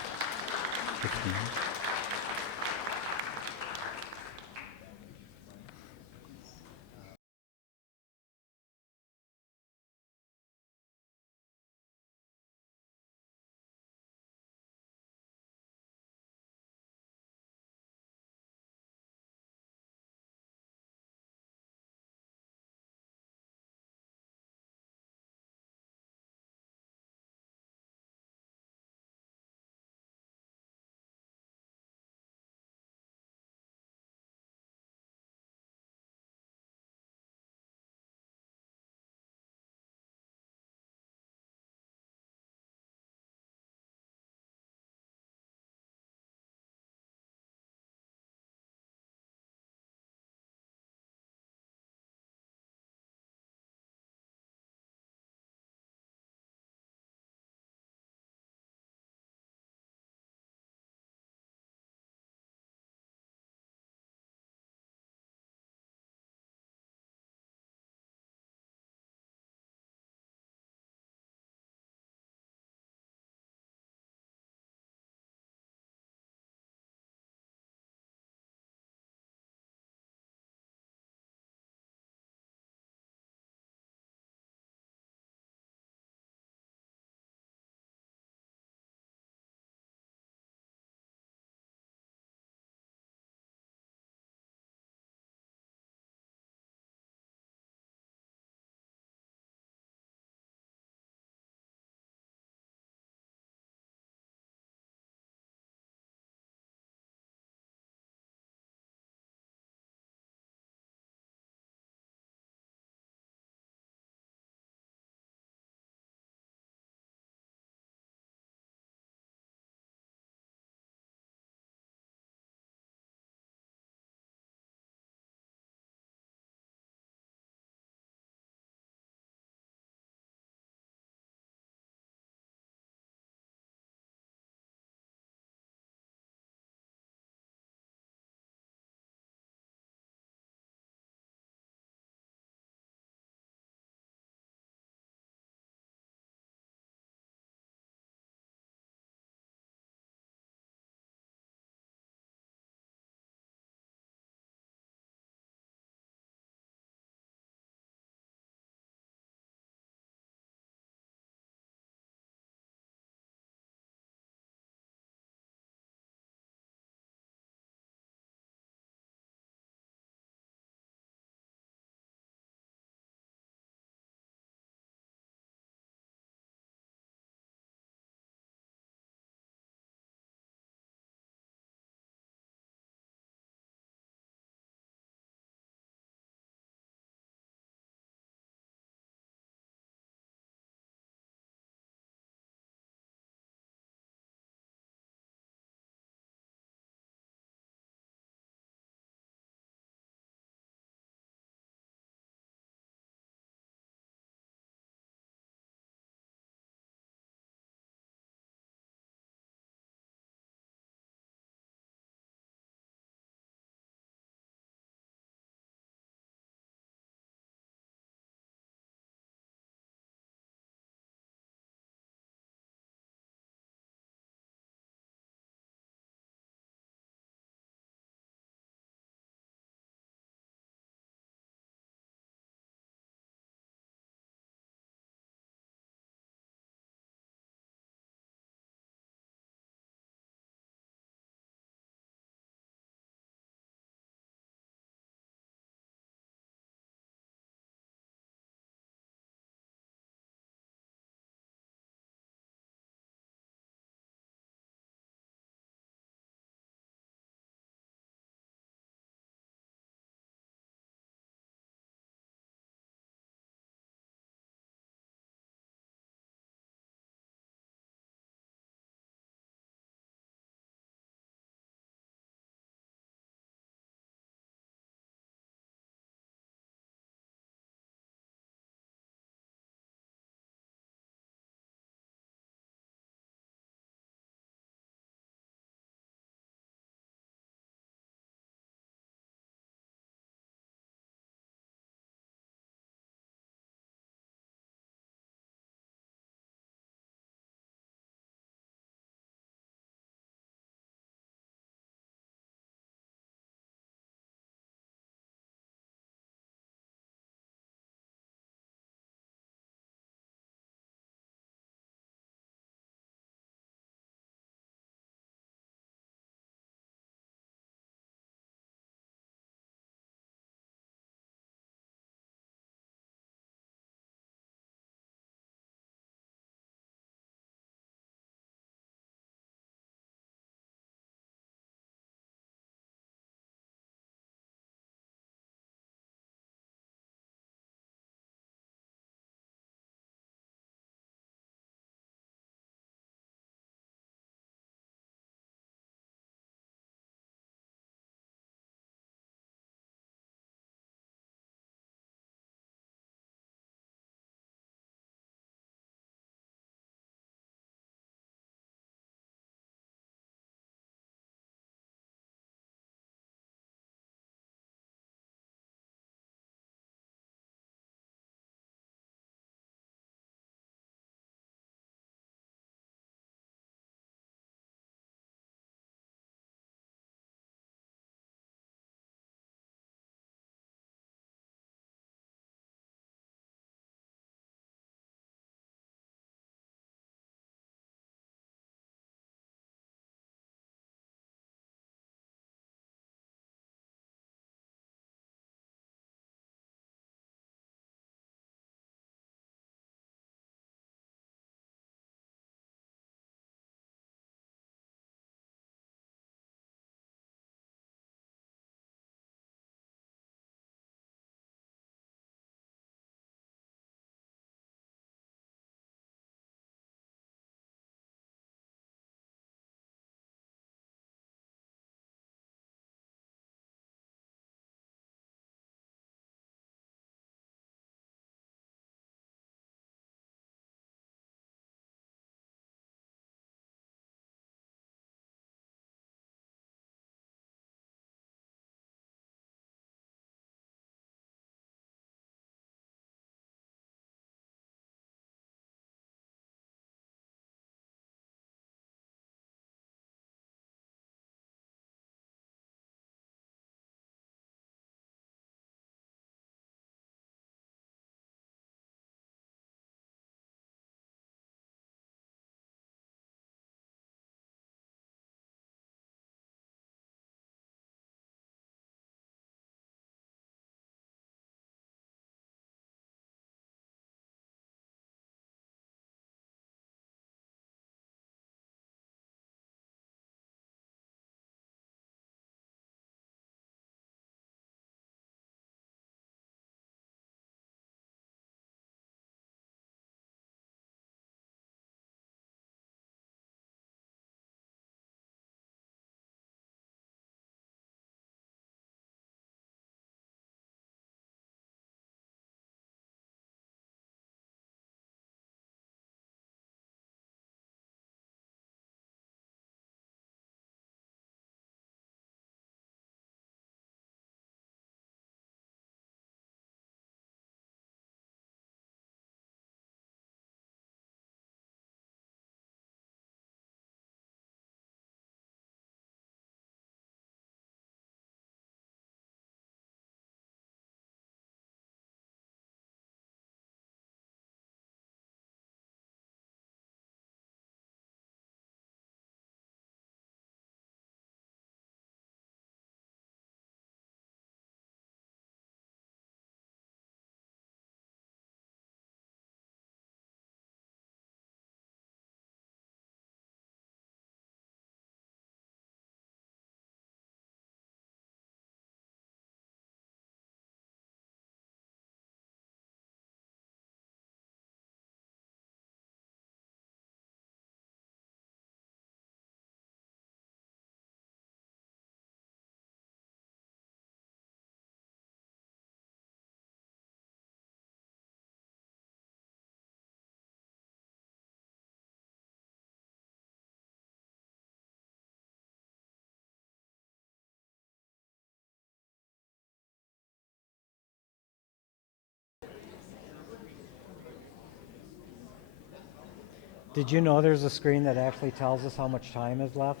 Did you know there's a screen that actually tells us how much time is left?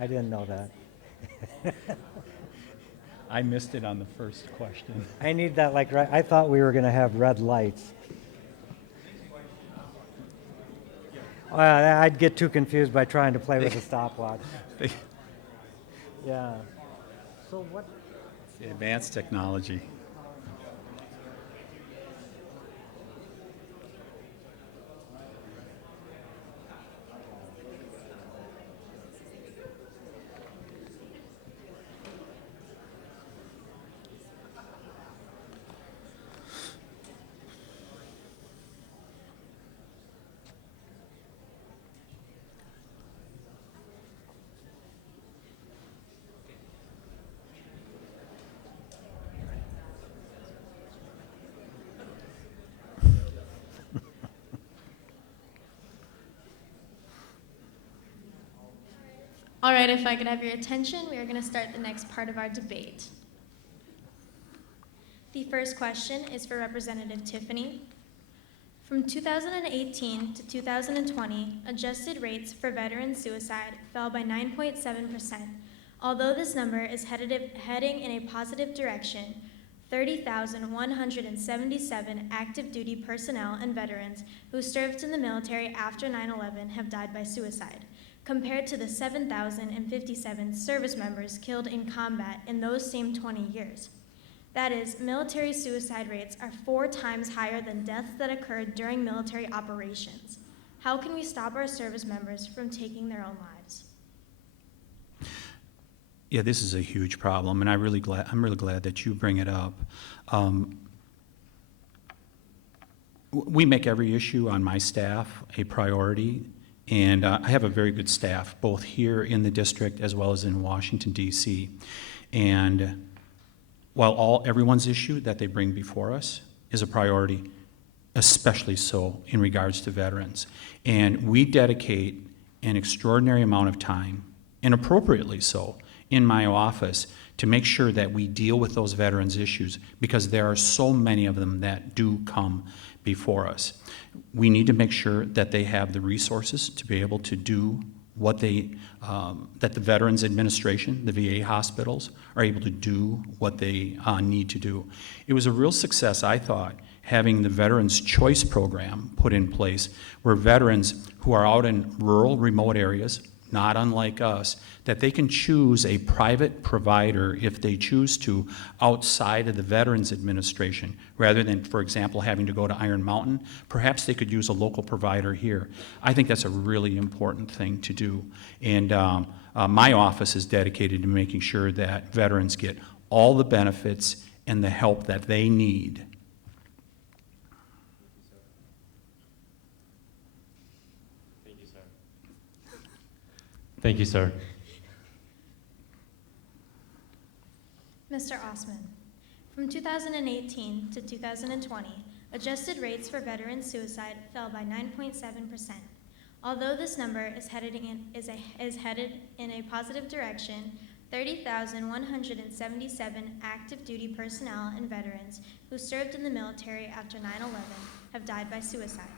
I didn't know that. I missed it on the first question. I need that like right. I thought we were going to have red lights. I'd get too confused by trying to play with a stopwatch. Yeah. So what? The advanced technology. All right, if I could have your attention, we are going to start the next part of our debate. The first question is for Representative Tiffany. From 2018 to 2020, adjusted rates for veteran suicide fell by 9.7%. Although this number is heading in a positive direction, 30,177 active duty personnel and veterans who served in the military after 9/11 have died by suicide, compared to the 7,057 service members killed in combat in those same 20 years. That is, military suicide rates are 4 times higher than deaths that occurred during military operations. How can we stop our service members from taking their own lives? Yeah, this is a huge problem, and I'm really glad that you bring it up. We make every issue on my staff a priority, and I have a very good staff, both here in the district as well as in Washington, D.C. And while everyone's issue that they bring before us is a priority, especially so in regards to veterans. And we dedicate an extraordinary amount of time, and appropriately so, in my office to make sure that we deal with those veterans' issues, because there are so many of them that do come before us. We need to make sure that they have the resources to be able to do what that the Veterans Administration, the VA hospitals, are able to do what they need to do. It was a real success, I thought, having the Veterans Choice Program put in place, where veterans who are out in rural, remote areas, not unlike us, that they can choose a private provider if they choose to outside of the Veterans Administration, rather than, for example, having to go to Iron Mountain. Perhaps they could use a local provider here. I think that's a really important thing to do. And my office is dedicated to making sure that veterans get all the benefits and the help that they need. Thank you, sir. Mr. Osman, from 2018 to 2020, adjusted rates for veteran suicide fell by 9.7%. Although this number is headed in a positive direction, 30,177 active duty personnel and veterans who served in the military after 9/11 have died by suicide,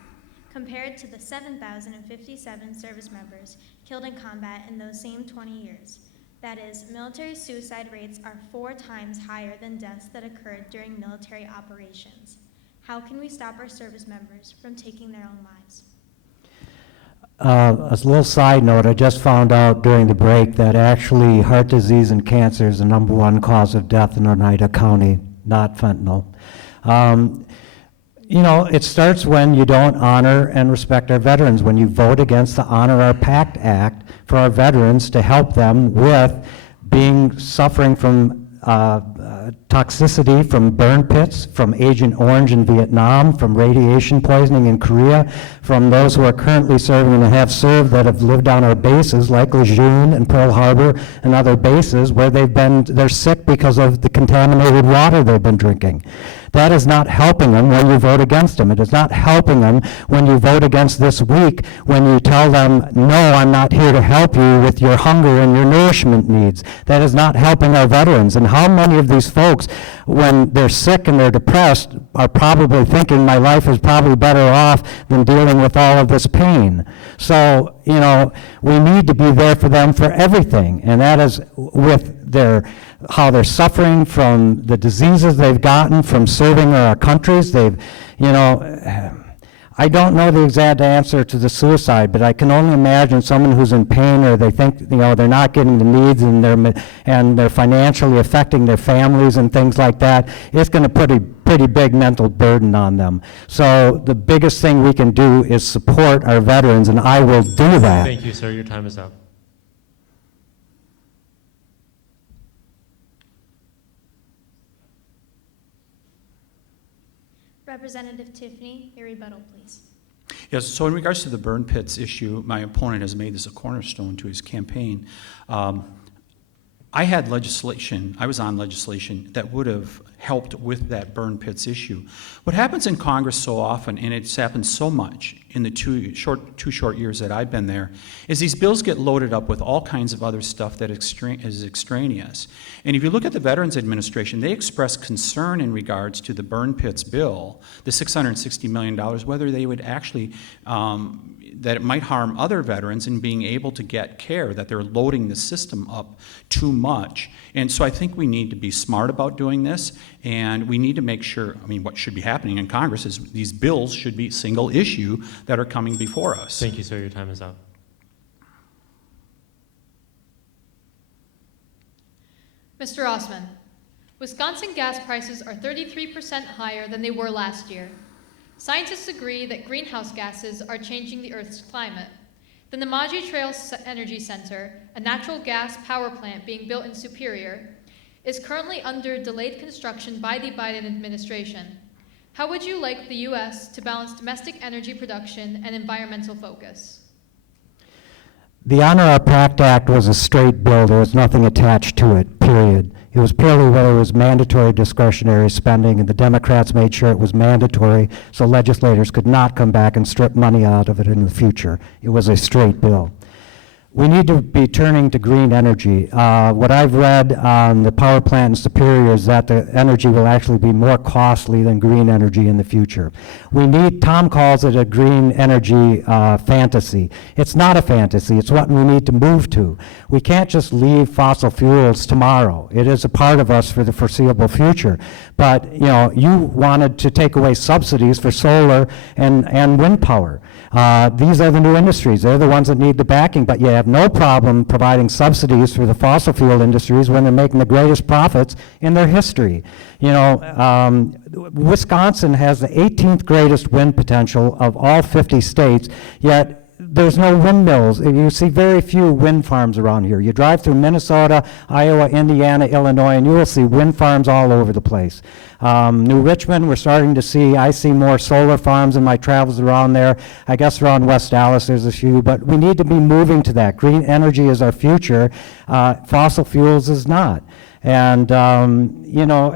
compared to the 7,057 service members killed in combat in those same 20 years. That is, military suicide rates are 4 times higher than deaths that occurred during military operations. How can we stop our service members from taking their own lives? A little side note, I just found out during the break that actually heart disease and cancer is the #1 cause of death in Oneida County, not fentanyl. You know, it starts when you don't honor and respect our veterans, when you vote against the Honor Our Pact Act for our veterans to help them with suffering from toxicity from burn pits, from Agent Orange in Vietnam, from radiation poisoning in Korea, from those who are currently serving and have served that have lived on our bases like Lejeune and Pearl Harbor and other bases where they're sick because of the contaminated water they've been drinking. That is not helping them when you vote against them. It is not helping them when you vote against this week, when you tell them, no, I'm not here to help you with your hunger and your nourishment needs. That is not helping our veterans. And how many of these folks, when they're sick and they're depressed, are probably thinking my life is probably better off than dealing with all of this pain. So, you know, we need to be there for them for everything, and that is with how they're suffering from the diseases they've gotten from serving our countries. I don't know the exact answer to the suicide, but I can only imagine someone who's in pain, or they think, they're not getting the needs, and they're financially affecting their families and things like that. It's going to put a pretty big mental burden on them. So the biggest thing we can do is support our veterans, and I will do that. Thank you, sir. Your time is up. Representative Tiffany, your rebuttal, please. Yes, so in regards to the burn pits issue, my opponent has made this a cornerstone to his campaign. I was on legislation that would have helped with that burn pits issue. What happens in Congress so often, and it's happened so much in the two short years that I've been there, is these bills get loaded up with all kinds of other stuff that is extraneous. And if you look at the Veterans Administration, they express concern in regards to the burn pits bill, the $660 million, whether they would actually, that it might harm other veterans in being able to get care, that they're loading the system up too much. And so I think we need to be smart about doing this, and we need to make sure, what should be happening in Congress is these bills should be single issue that are coming before us. Thank you, sir. Your time is up. Mr. Osman, Wisconsin gas prices are 33% higher than they were last year. Scientists agree that greenhouse gases are changing the Earth's climate. Then the Maji Trail Energy Center, a natural gas power plant being built in Superior, is currently under delayed construction by the Biden administration. How would you like the U.S. to balance domestic energy production and environmental focus? The Honor Our Pact Act was a straight bill. There was nothing attached to it, period. It was purely whether it was mandatory discretionary spending, and the Democrats made sure it was mandatory so legislators could not come back and strip money out of it in the future. It was a straight bill. We need to be turning to green energy. What I've read on the power plant in Superior is that the energy will actually be more costly than green energy in the future. Tom calls it a green energy fantasy. It's not a fantasy, it's what we need to move to. We can't just leave fossil fuels tomorrow. It is a part of us for the foreseeable future. But you wanted to take away subsidies for solar and wind power. These are the new industries. They're the ones that need the backing, but you have no problem providing subsidies for the fossil fuel industries when they're making the greatest profits in their history. Wisconsin has the 18th greatest wind potential of all 50 states, yet there's no windmills. You see very few wind farms around here. You drive through Minnesota, Iowa, Indiana, Illinois, and you will see wind farms all over the place. New Richmond, I see more solar farms in my travels around there. I guess around West Dallas there's a few, but we need to be moving to that. Green energy is our future. Fossil fuels is not. And,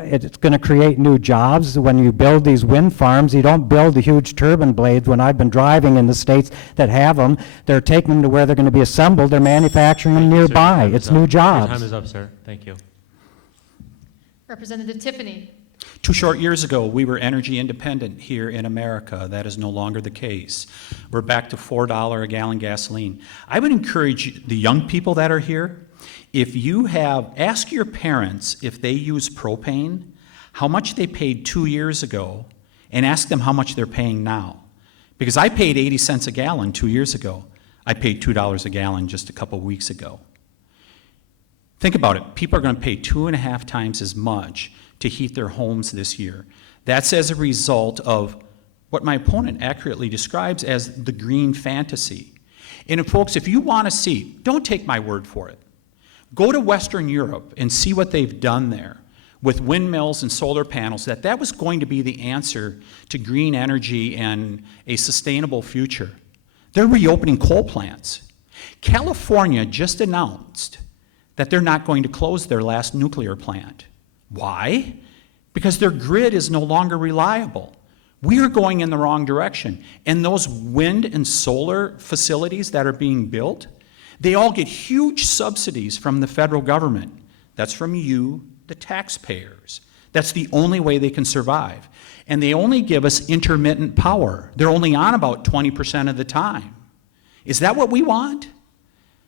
it's going to create new jobs. When you build these wind farms, you don't build the huge turbine blades. When I've been driving in the states that have them, they're taking them to where they're going to be assembled. They're manufacturing them nearby. It's new jobs. Your time is up, sir. Thank you. Representative Tiffany. 2 short years ago, we were energy independent here in America. That is no longer the case. We're back to $4 a gallon gasoline. I would encourage the young people that are here, ask your parents if they use propane, how much they paid 2 years ago, and ask them how much they're paying now. Because I paid 80 cents a gallon 2 years ago. I paid $2 a gallon just a couple weeks ago. Think about it. People are going to pay 2.5 times as much to heat their homes this year. That's as a result of what my opponent accurately describes as the green fantasy. And folks, if you want to see, don't take my word for it. Go to Western Europe and see what they've done there with windmills and solar panels, that was going to be the answer to green energy and a sustainable future. They're reopening coal plants. California just announced that they're not going to close their last nuclear plant. Why? Because their grid is no longer reliable. We are going in the wrong direction. And those wind and solar facilities that are being built, they all get huge subsidies from the federal government. That's from you, the taxpayers. That's the only way they can survive. And they only give us intermittent power. They're only on about 20% of the time. Is that what we want?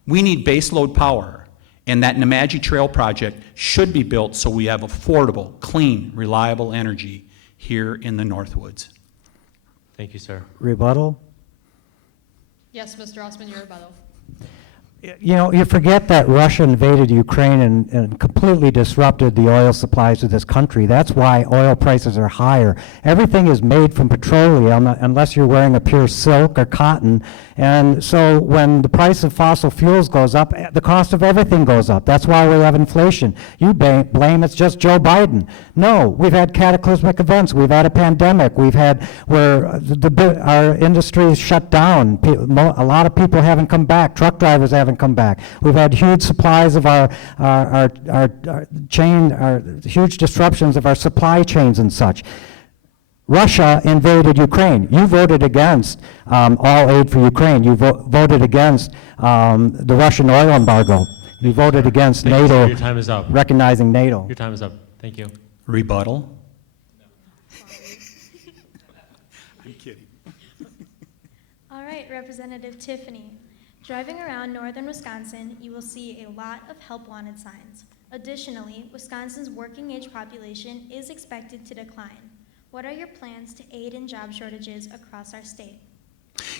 We need baseload power. And that Nemadji Trail project should be built so we have affordable, clean, reliable energy here in the Northwoods. Thank you, sir. Rebuttal? Yes, Mr. Osman, your rebuttal. You know, you forget that Russia invaded Ukraine and completely disrupted the oil supplies of this country. That's why oil prices are higher. Everything is made from petroleum unless you're wearing a pure silk or cotton. And so when the price of fossil fuels goes up, the cost of everything goes up. That's why we have inflation. You blame it's just Joe Biden. No, we've had cataclysmic events. We've had a pandemic. We've had where our industry is shut down. A lot of people haven't come back. Truck drivers haven't come back. We've had huge supplies of our huge disruptions of our supply chains and such. Russia invaded Ukraine. You voted against all aid for Ukraine. You voted against the Russian oil embargo. You voted against Thank you, NATO, sir. Your time is up. recognizing NATO. Your time is up. Thank you. Rebuttal? I'm kidding. All right, Representative Tiffany. Driving around northern Wisconsin, you will see a lot of help wanted signs. Additionally, Wisconsin's working age population is expected to decline. What are your plans to aid in job shortages across our state?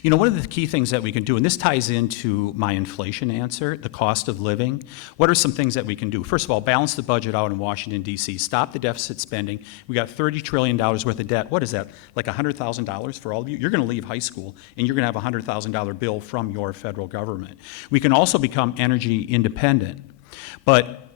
You know, one of the key things that we can do, and this ties into my inflation answer, the cost of living. What are some things that we can do? First of all, balance the budget out in Washington, D.C. Stop the deficit spending. We got $30 trillion worth of debt. What is that, like $100,000 for all of you? You're going to leave high school, and you're going to have a $100,000 bill from your federal government. We can also become energy independent. But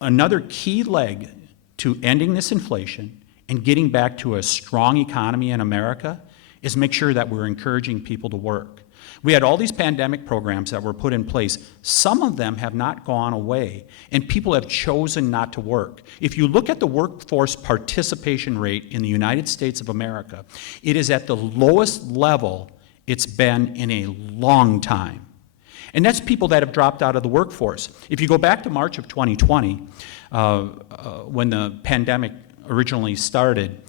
another key leg to ending this inflation and getting back to a strong economy in America is make sure that we're encouraging people to work. We had all these pandemic programs that were put in place. Some of them have not gone away, and people have chosen not to work. If you look at the workforce participation rate in the United States of America, it is at the lowest level it's been in a long time. And that's people that have dropped out of the workforce. If you go back to March of 2020, when the pandemic originally started,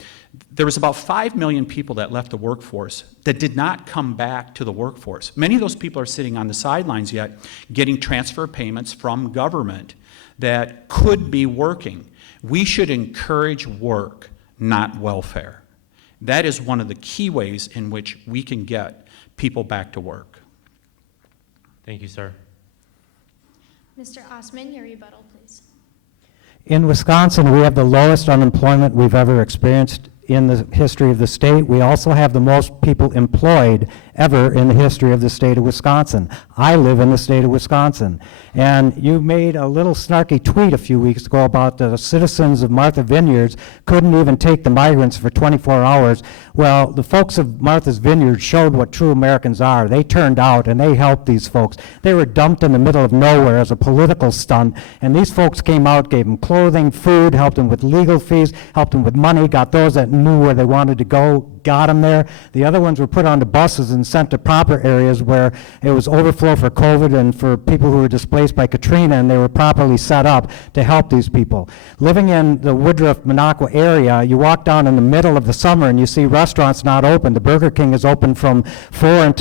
there was about 5 million people that left the workforce that did not come back to the workforce. Many of those people are sitting on the sidelines yet, getting transfer payments from government that could be working. We should encourage work, not welfare. That is one of the key ways in which we can get people back to work. Thank you, sir. Mr. Osman, your rebuttal, please. In Wisconsin, we have the lowest unemployment we've ever experienced in the history of the state. We also have the most people employed ever in the history of the state of Wisconsin. I live in the state of Wisconsin. And you made a little snarky tweet a few weeks ago about the citizens of Martha Vineyards couldn't even take the migrants for 24 hours. Well, the folks of Martha's Vineyard showed what true Americans are. They turned out and they helped these folks. They were dumped in the middle of nowhere as a political stunt, and these folks came out, gave them clothing, food, helped them with legal fees, helped them with money, got those that knew where they wanted to go, got them there. The other ones were put onto buses and sent to proper areas where it was overflow for COVID and for people who were displaced by Katrina, and they were properly set up to help these people. Living in the Woodruff-Minocqua area, you walk down in the middle of the summer and you see restaurants not open. The Burger King is open from 11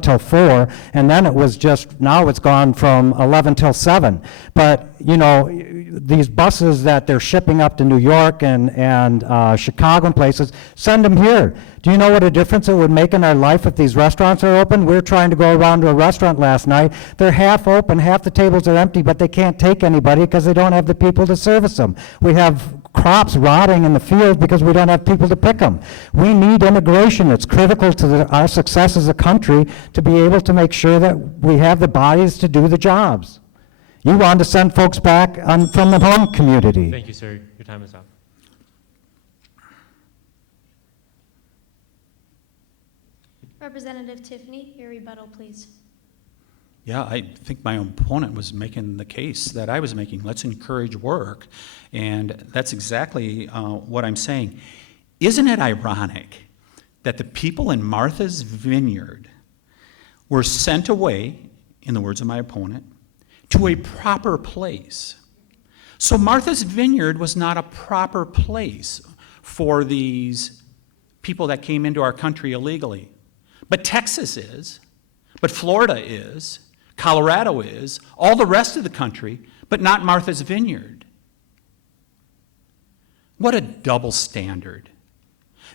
till 4, and then it was just, now it's gone from 11 till 7. But, you know, these buses that they're shipping up to New York and Chicago and places, send them here. Do you know what a difference it would make in our life if these restaurants are open? We were trying to go around to a restaurant last night. They're half open, half the tables are empty, but they can't take anybody because they don't have the people to service them. We have crops rotting in the field because we don't have people to pick them. We need immigration. It's critical to our success as a country to be able to make sure that we have the bodies to do the jobs. You want to send folks back from the home community. Thank you, sir. Your time is up. Representative Tiffany, your rebuttal, please. Yeah, I think my opponent was making the case that I was making. Let's encourage work. And that's exactly what I'm saying. Isn't it ironic that the people in Martha's Vineyard were sent away, in the words of my opponent, to a proper place So Martha's Vineyard was not a proper place for these people that came into our country illegally. But Texas is, but Florida is, Colorado is, all the rest of the country, but not Martha's Vineyard. What a double standard.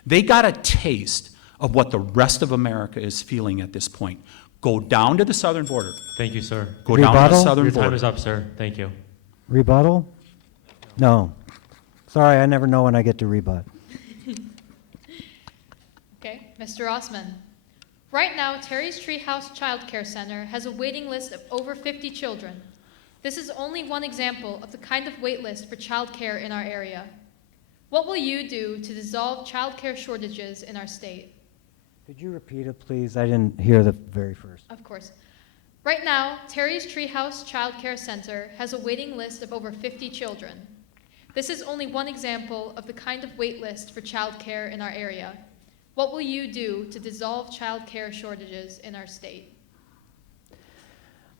They got a taste of what the rest of America is feeling at this point. Go down to the southern border. Thank you, sir. Go down to the Rebuttal? southern Your time border. is up, sir. Thank you. Rebuttal? No. Sorry, I never know when I get to rebut. Okay, Mr. Osman. Right now, Terry's Treehouse Child Care Center has a waiting list of over 50 children. This is only one example of the kind of wait list for child care in our area. What will you do to dissolve child care shortages in our state? Could you repeat it, please? I didn't hear the very first. Of course. Right now, Terry's Treehouse Child Care Center has a waiting list of over 50 children. This is only one example of the kind of wait list for child care in our area. What will you do to dissolve child care shortages in our state?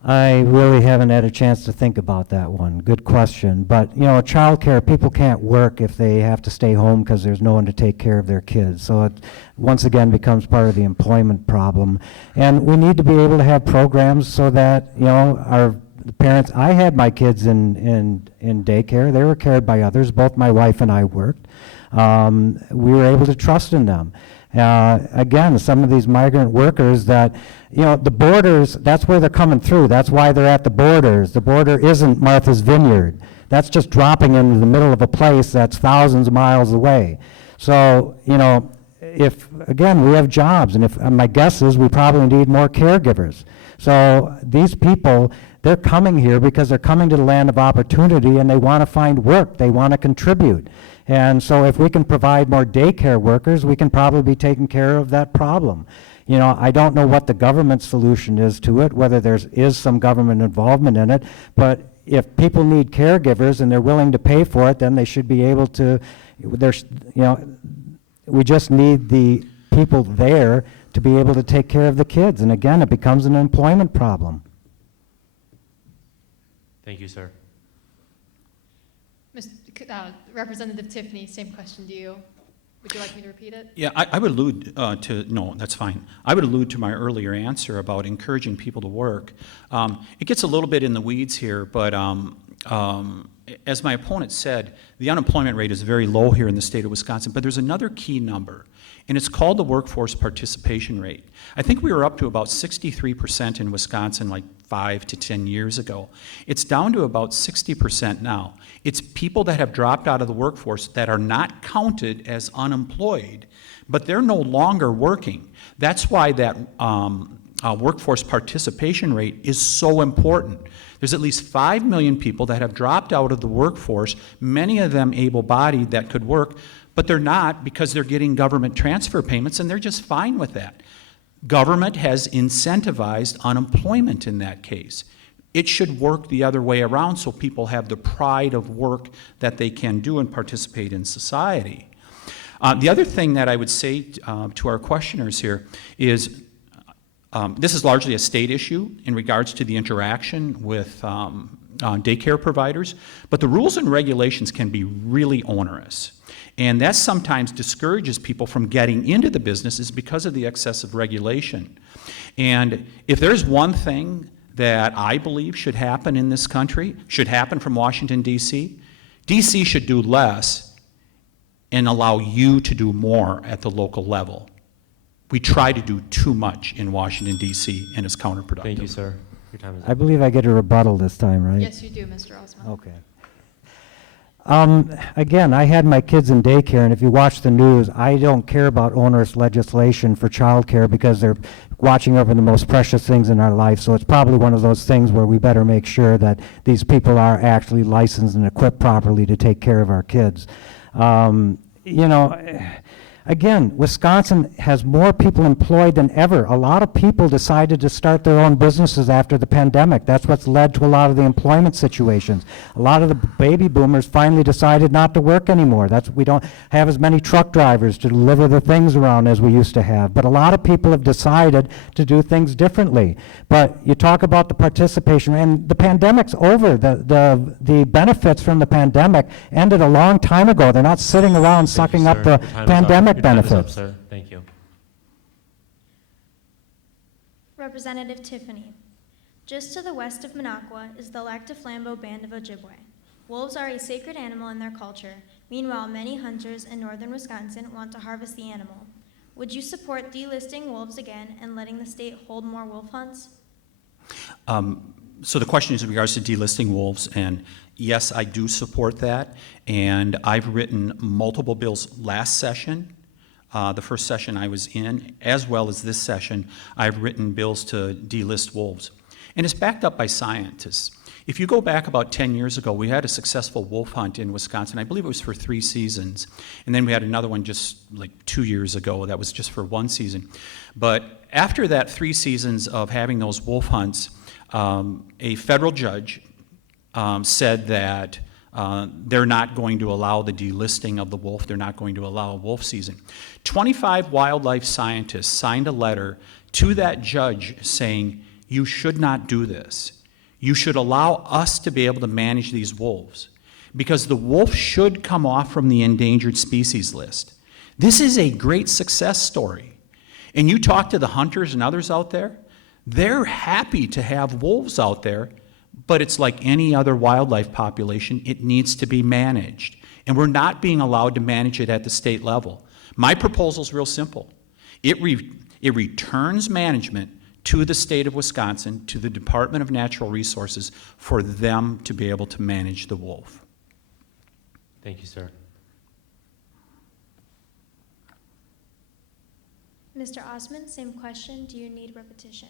I really haven't had a chance to think about that one. Good question. But, you know, childcare, people can't work if they have to stay home because there's no one to take care of their kids. So it once again becomes part of the employment problem. And we need to be able to have programs so that, you know, the parents, I had my kids in daycare. They were cared by others. Both my wife and I worked. We were able to trust in them. Again, some of these migrant workers that, you know, the borders, that's where they're coming through. That's why they're at the borders. The border isn't Martha's Vineyard. That's just dropping into the middle of a place that's thousands of miles away. So, you know, if, again, we have jobs, and if my guess is we probably need more caregivers. So these people, they're coming here because they're coming to the land of opportunity and they want to find work. They want to contribute. And so if we can provide more daycare workers, we can probably be taking care of that problem. You know, I don't know what the government solution is to it, whether there is some government involvement in it, but if people need caregivers and they're willing to pay for it, then they should be able to, there's, you know, we just need the people there to be able to take care of the kids. And again, it becomes an employment problem. Thank you, sir. Representative Tiffany, same question to you. Would you like me to repeat it? Yeah, I would allude no, that's fine. I would allude to my earlier answer about encouraging people to work. It gets a little bit in the weeds here, but as my opponent said, the unemployment rate is very low here in the state of Wisconsin, but there's another key number, and it's called the workforce participation rate. I think we were up to about 63% in Wisconsin like 5 to 10 years ago. It's down to about 60% now. It's people that have dropped out of the workforce that are not counted as unemployed, but they're no longer working. That's why that workforce participation rate is so important. There's at least 5 million people that have dropped out of the workforce, many of them able-bodied that could work, but they're not because they're getting government transfer payments, and they're just fine with that. Government has incentivized unemployment in that case. It should work the other way around so people have the pride of work that they can do and participate in society. The other thing that I would say to our questioners here is this is largely a state issue in regards to the interaction with daycare providers, but the rules and regulations can be really onerous. And that sometimes discourages people from getting into the business is because of the excessive regulation. And if there's one thing that I believe should happen in this country, should happen from Washington, D.C., D.C. should do less and allow you to do more at the local level. We try to do too much in Washington, D.C., and it's counterproductive. Thank you, sir. Your time is up. I believe I get a rebuttal this time, right? Yes, you do, Mr. Osman. Okay. Again, I had my kids in daycare, and if you watch the news, I don't care about onerous legislation for childcare because they're watching over the most precious things in our life. So it's probably one of those things where we better make sure that these people are actually licensed and equipped properly to take care of our kids. You know, Again, Wisconsin has more people employed than ever. A lot of people decided to start their own businesses after the pandemic. That's what's led to a lot of the employment situations. A lot of the baby boomers finally decided not to work anymore. We don't have as many truck drivers to deliver the things around as we used to have. But a lot of people have decided to do things differently. But you talk about the participation, and the pandemic's over. The benefits from the pandemic ended a long time ago. They're not sitting around sucking up the pandemic benefits. Sir. Thank you. Representative Tiffany. Just to the west of Minocqua is the Lac du Flambeau Band of Ojibwe. Wolves are a sacred animal in their culture. Meanwhile, many hunters in northern Wisconsin want to harvest the animal. Would you support delisting wolves again and letting the state hold more wolf hunts? So the question is in regards to delisting wolves, and yes, I do support that. And I've written multiple bills last session, the first session I was in, as well as this session. I've written bills to delist wolves. And it's backed up by scientists. If you go back about 10 years ago, we had a successful wolf hunt in Wisconsin. I believe it was for 3 seasons. And then we had another one just like 2 years ago that was just for 1 season. But after that 3 seasons of having those wolf hunts, a federal judge said that they're not going to allow the delisting of the wolf. They're not going to allow a wolf season. 25 wildlife scientists signed a letter to that judge saying, you should not do this. You should allow us to be able to manage these wolves because the wolf should come off from the endangered species list. This is a great success story. And you talk to the hunters and others out there, they're happy to have wolves out there, but it's like any other wildlife population, it needs to be managed. And we're not being allowed to manage it at the state level. My proposal is real simple. It returns management to the state of Wisconsin, to the Department of Natural Resources, for them to be able to manage the wolf. Thank you, sir. Mr. Osmond, same question. Do you need repetition?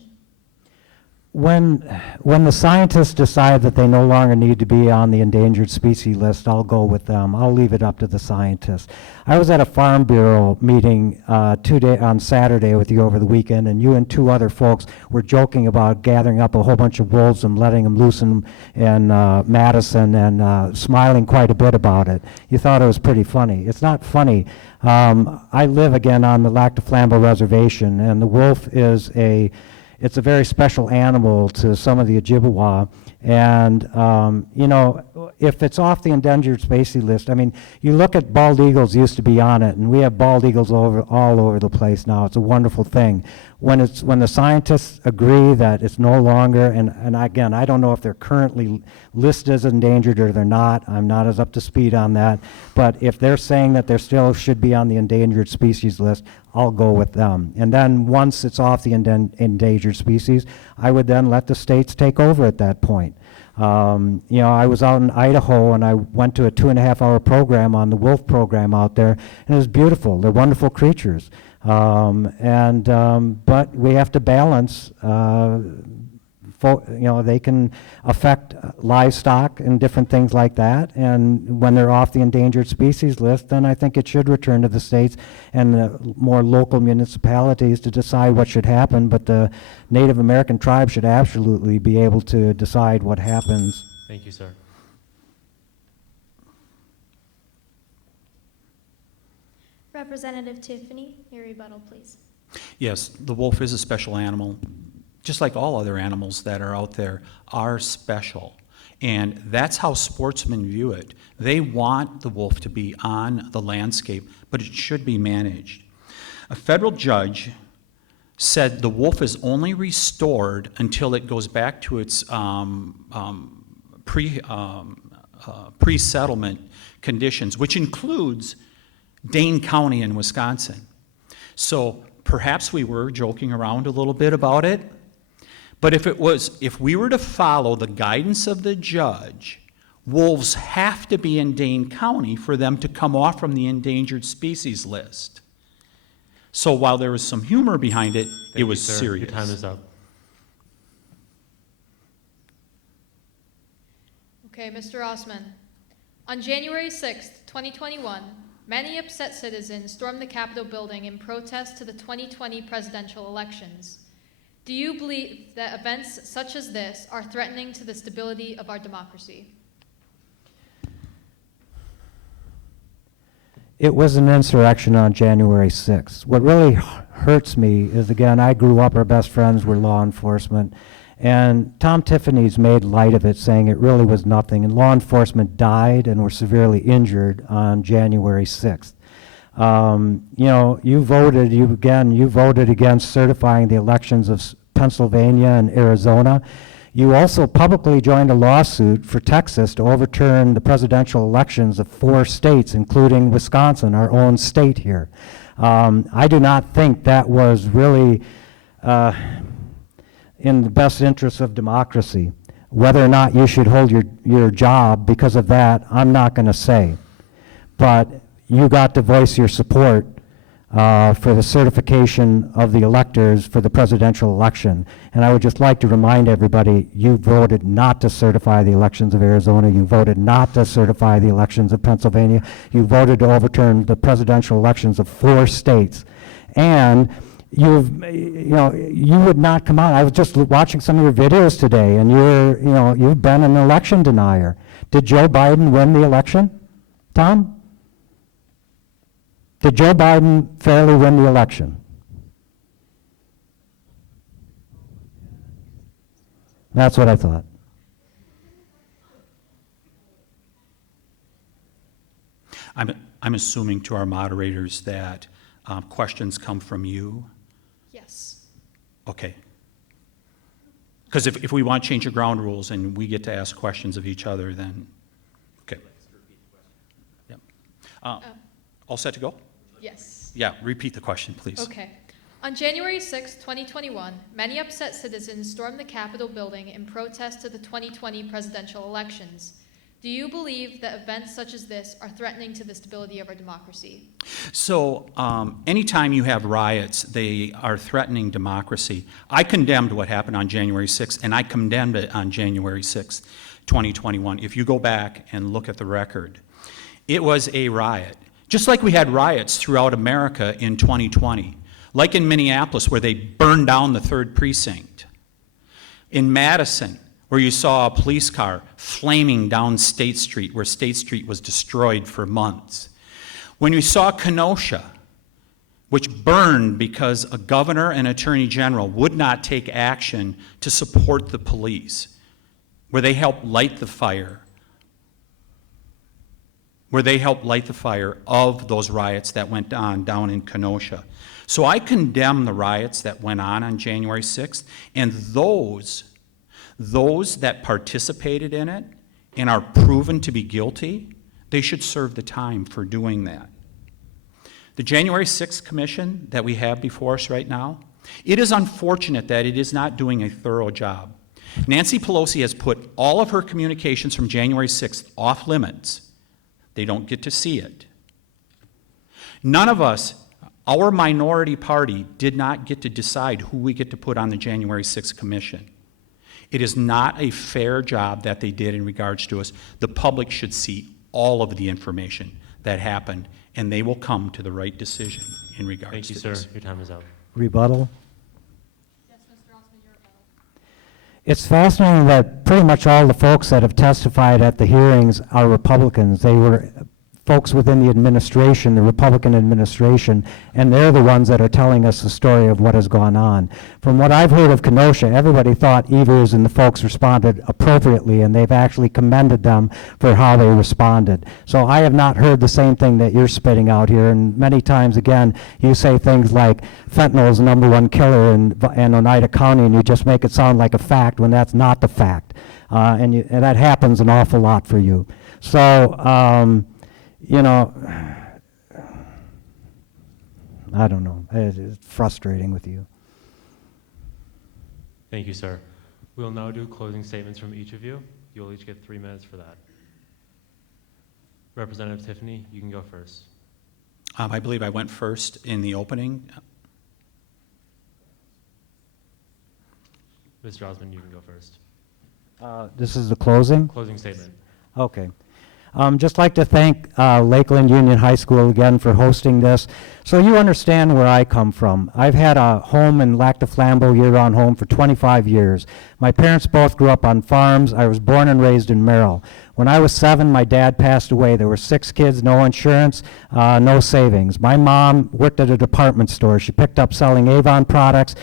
When the scientists decide that they no longer need to be on the endangered species list, I'll go with them. I'll leave it up to the scientists. I was at a Farm Bureau meeting on Saturday with you over the weekend, and you and 2 other folks were joking about gathering up a whole bunch of wolves and letting them loose in Madison and smiling quite a bit about it. You thought it was pretty funny. It's not funny. I live again on the Lac du Flambeau Reservation, and the wolf is it's a very special animal to some of the Ojibwa. And, you know, if it's off the endangered species list, I mean, you look at bald eagles used to be on it, and we have bald eagles all over the place now. It's a wonderful thing. When the scientists agree that it's no longer, and again, I don't know if they're currently listed as endangered or they're not. I'm not as up to speed on that. But if they're saying that they still should be on the endangered species list, I'll go with them. And then once it's off the endangered species, I would then let the states take over at that point. You know, I was out in Idaho and I went to a 2.5-hour program on the wolf program out there, and it was beautiful. They're wonderful creatures. But we have to balance, you know, they can affect livestock and different things like that. And when they're off the endangered species list, then I think it should return to the states and the more local municipalities to decide what should happen. But the Native American tribe should absolutely be able to decide what happens. Thank you, sir. Representative Tiffany, your rebuttal, please. Yes, the wolf is a special animal. Just like all other animals that are out there are special. And that's how sportsmen view it. They want the wolf to be on the landscape, but it should be managed. A federal judge said the wolf is only restored until it goes back to its pre-settlement conditions, which includes Dane County in Wisconsin. So perhaps we were joking around a little bit about it. But if we were to follow the guidance of the judge, wolves have to be in Dane County for them to come off from the endangered species list. So while there was some humor behind it, it was serious. Your time is up. Okay, Mr. Osman. On January 6th, 2021, many upset citizens stormed the Capitol building in protest to the 2020 presidential elections. Do you believe that events such as this are threatening to the stability of our democracy? It was an insurrection on January 6th. What really hurts me is, again, I grew up, our best friends were law enforcement, and Tom Tiffany's made light of it, saying it really was nothing, and law enforcement died and were severely injured on January 6th. You know, you voted against certifying the elections of Pennsylvania and Arizona. You also publicly joined a lawsuit for Texas to overturn the presidential elections of 4 states, including Wisconsin, our own state here. I do not think that was really in the best interest of democracy. Whether or not you should hold your job because of that, I'm not going to say. But you got to voice your support for the certification of the electors for the presidential election. And I would just like to remind everybody, you voted not to certify the elections of Arizona. You voted not to certify the elections of Pennsylvania. You voted to overturn the presidential elections of 4 states. And you would not come out. I was just watching some of your videos today, and you've been an election denier. Did Joe Biden win the election, Tom? Did Joe Biden fairly win the election? That's what I thought. I'm assuming to our moderators that questions come from you. Yes. Okay. Because if we want to change the ground rules and we get to ask questions of each other, then, okay. Yep. All set to go? Yes. Yeah, repeat the question, please. Okay. On January 6, 2021, many upset citizens stormed the Capitol building in protest to the 2020 presidential elections. Do you believe that events such as this are threatening to the stability of our democracy? So anytime you have riots, they are threatening democracy. I condemned what happened on January 6th, and I condemned it on January 6th, 2021. If you go back and look at the record, it was a riot. Just like we had riots throughout America in 2020, like in Minneapolis where they burned down the 3rd precinct, in Madison where you saw a police car flaming down State Street, where State Street was destroyed for months. When you saw Kenosha, which burned because a governor and attorney general would not take action to support the police, where they helped light the fire, of those riots that went on down in Kenosha. So I condemn the riots that went on January 6th, and those that participated in it and are proven to be guilty, they should serve the time for doing that. The January 6th Commission that we have before us right now, it is unfortunate that it is not doing a thorough job. Nancy Pelosi has put all of her communications from January 6th off limits. They don't get to see it. None of us, our minority party, did not get to decide who we get to put on the January 6th Commission. It is not a fair job that they did in regards to us. The public should see all of the information that happened, and they will come to the right decision in regards Thank you, to sir. this. Your time is up. Rebuttal? Yes, Mr. Osmond, your rebuttal. It's fascinating that pretty much all the folks that have testified at the hearings are Republicans. They were folks within the administration, the Republican administration, and they're the ones that are telling us the story of what has gone on. From what I've heard of Kenosha, everybody thought Evers and the folks responded appropriately, and they've actually commended them for how they responded. So I have not heard the same thing that you're spitting out here, and many times, again, you say things like fentanyl is the #1 killer in Oneida County, and you just make it sound like a fact when that's not the fact. And that happens an awful lot for you. So, you know, I don't know. It's frustrating with you. Thank you, sir. We'll now do closing statements from each of you. You'll each get 3 minutes for that. Representative Tiffany, you can go first. I believe I went first in the opening. Mr. Osmond, you can go first. This is the closing? Closing statement. Okay. Just like to thank Lakeland Union High School again for hosting this. So you understand where I come from. I've had a home in Lac du Flambeau, year-round home, for 25 years. My parents both grew up on farms. I was born and raised in Merrill. When I was 7, my dad passed away. There were 6 kids, no insurance, no savings. My mom worked at a department store. She picked up selling Avon products.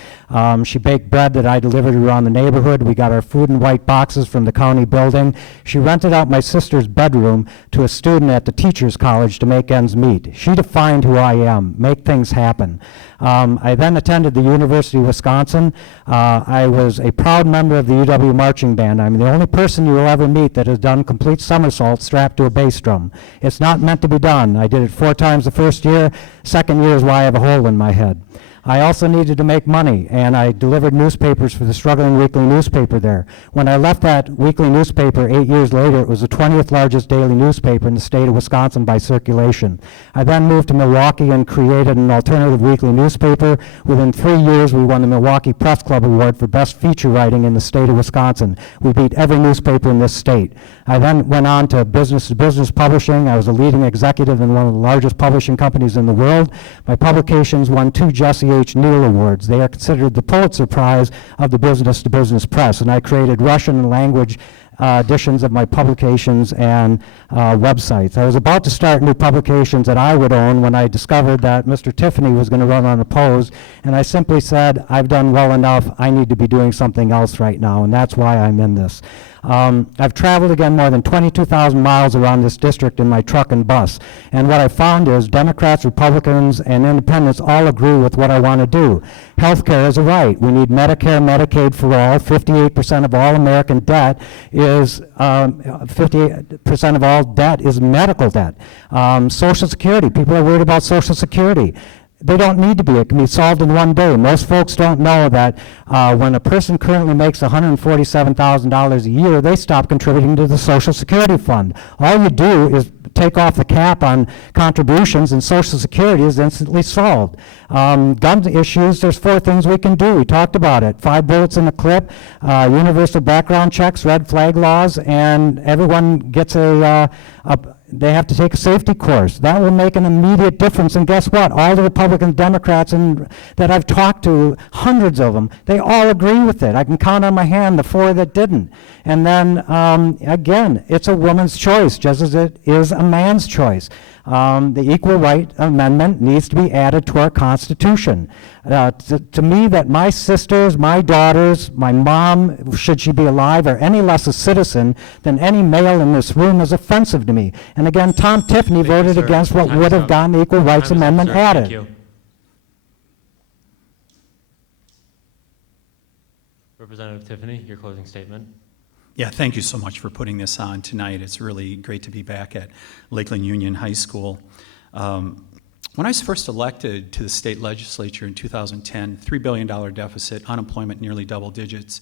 She baked bread that I delivered around the neighborhood. We got our food in white boxes from the county building. She rented out my sister's bedroom to a student at the teacher's college to make ends meet. She defined who I am, make things happen. I then attended the University of Wisconsin. I was a proud member of the UW marching band. I'm the only person you will ever meet that has done complete somersaults strapped to a bass drum. It's not meant to be done. I did it 4 times the first year. Second year is why I have a hole in my head. I also needed to make money, and I delivered newspapers for the struggling weekly newspaper there. When I left that weekly newspaper 8 years later, it was the 20th largest daily newspaper in the state of Wisconsin by circulation. I then moved to Milwaukee and created an alternative weekly newspaper. Within 3 years, we won the Milwaukee Press Club Award for best feature writing in the state of Wisconsin. We beat every newspaper in this state. I then went on to business publishing. I was a leading executive in one of the largest publishing companies in the world. My publications won 2 Jesse H. Neal Awards. They are considered the Pulitzer Prize of the business-to-business press, and I created Russian language editions of my publications and websites. I was about to start new publications that I would own when I discovered that Mr. Tiffany was going to run unopposed, and I simply said, I've done well enough, I need to be doing something else right now, and that's why I'm in this. I've traveled again more than 22,000 miles around this district in my truck and bus, and what I found is Democrats, Republicans, and independents all agree with what I want to do. Healthcare is a right. We need Medicare, Medicaid for all. 58% of all American debt is 58% of all debt is medical debt. Social Security, people are worried about Social Security. They don't need to be. It can be solved in one day. Most folks don't know that when a person currently makes $147,000 a year, they stop contributing to the Social Security Fund. All you do is take off the cap on contributions, and Social Security is instantly solved. Gun issues, there's 4 things we can do. We talked about it. 5 bullets in a clip, universal background checks, red flag laws, and everyone gets they have to take a safety course. That will make an immediate difference. And guess what? All the Republicans, Democrats, and that I've talked to, hundreds of them, they all agree with it. I can count on my hand the 4 that didn't. And then, again, it's a woman's choice, just as it is a man's choice. The Equal Right Amendment needs to be added to our Constitution. To me, that my sisters, my daughters, my mom, should she be alive, or any less a citizen than any male in this room is offensive to me. And again, Tom Tiffany voted against what would have gotten the Equal Rights Amendment added. Thank you. Representative Tiffany, your closing statement. Yeah, thank you so much for putting this on tonight. It's really great to be back at Lakeland Union High School. When I was first elected to the state legislature in 2010, $3 billion deficit, unemployment nearly double digits,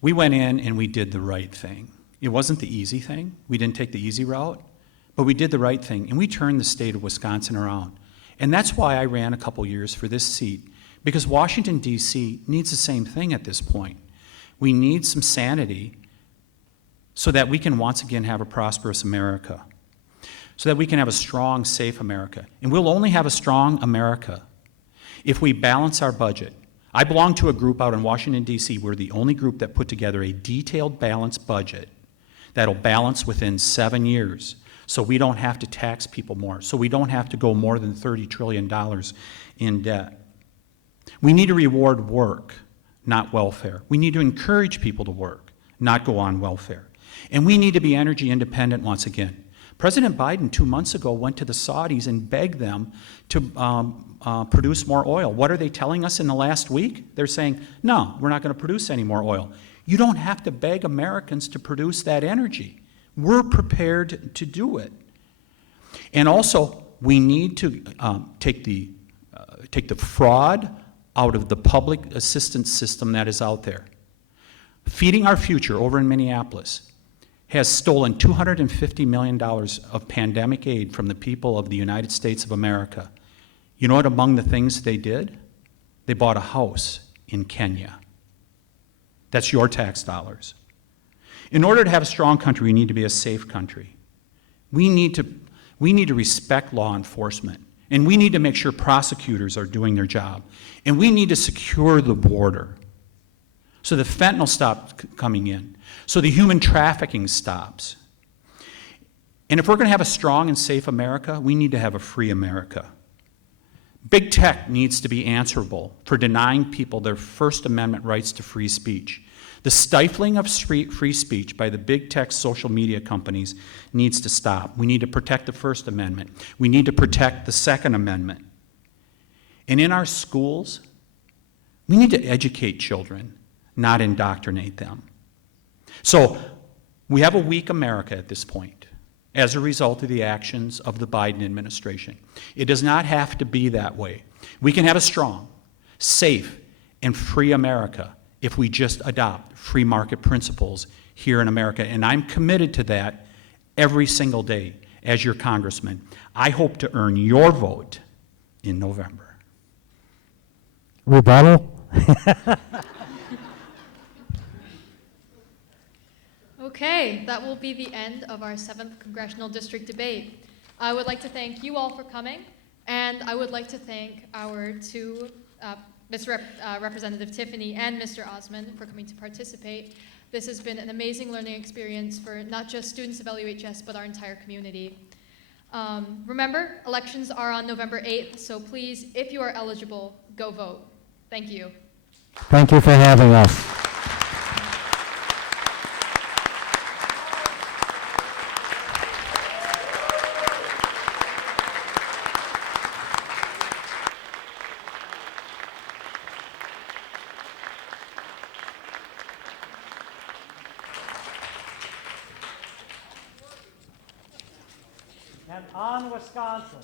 we went in and we did the right thing. It wasn't the easy thing. We didn't take the easy route, but we did the right thing, and we turned the state of Wisconsin around. And that's why I ran a couple years for this seat, because Washington, D.C. needs the same thing at this point. We need some sanity so that we can once again have a prosperous America, so that we can have a strong, safe America. And we'll only have a strong America if we balance our budget. I belong to a group out in Washington, D.C. We're the only group that put together a detailed, balanced budget that'll balance within 7 years, so we don't have to tax people more, so we don't have to go more than $30 trillion in debt. We need to reward work, not welfare. We need to encourage people to work, not go on welfare. And we need to be energy independent once again. President Biden 2 months ago went to the Saudis and begged them to produce more oil. What are they telling us in the last week? They're saying, no, we're not going to produce any more oil. You don't have to beg Americans to produce that energy. We're prepared to do it. And also, we need to take the fraud out of the public assistance system that is out there. Feeding Our Future over in Minneapolis has stolen $250 million of pandemic aid from the people of the United States of America. You know what among the things they did? They bought a house in Kenya. That's your tax dollars. In order to have a strong country, we need to be a safe country. We need to respect law enforcement, and we need to make sure prosecutors are doing their job, and we need to secure the border so the fentanyl stops coming in, so the human trafficking stops. And if we're going to have a strong and safe America, we need to have a free America. Big tech needs to be answerable for denying people their First Amendment rights to free speech. The stifling of free speech by the big tech social media companies needs to stop. We need to protect the First Amendment. We need to protect the Second Amendment. And in our schools, we need to educate children, not indoctrinate them. So we have a weak America at this point as a result of the actions of the Biden administration. It does not have to be that way. We can have a strong, safe, and free America if we just adopt free market principles here in America. And I'm committed to that every single day as your congressman. I hope to earn your vote in November. Rebuttal? Okay, that will be the end of our 7th Congressional District debate. I would like to thank you all for coming, and I would like to thank our two, Representative Tiffany and Mr. Osmond, for coming to participate. This has been an amazing learning experience for not just students of LUHS, but our entire community. Remember, elections are on November 8th, so please, if you are eligible, go vote. Thank you. Thank you for having us. And on Wisconsin.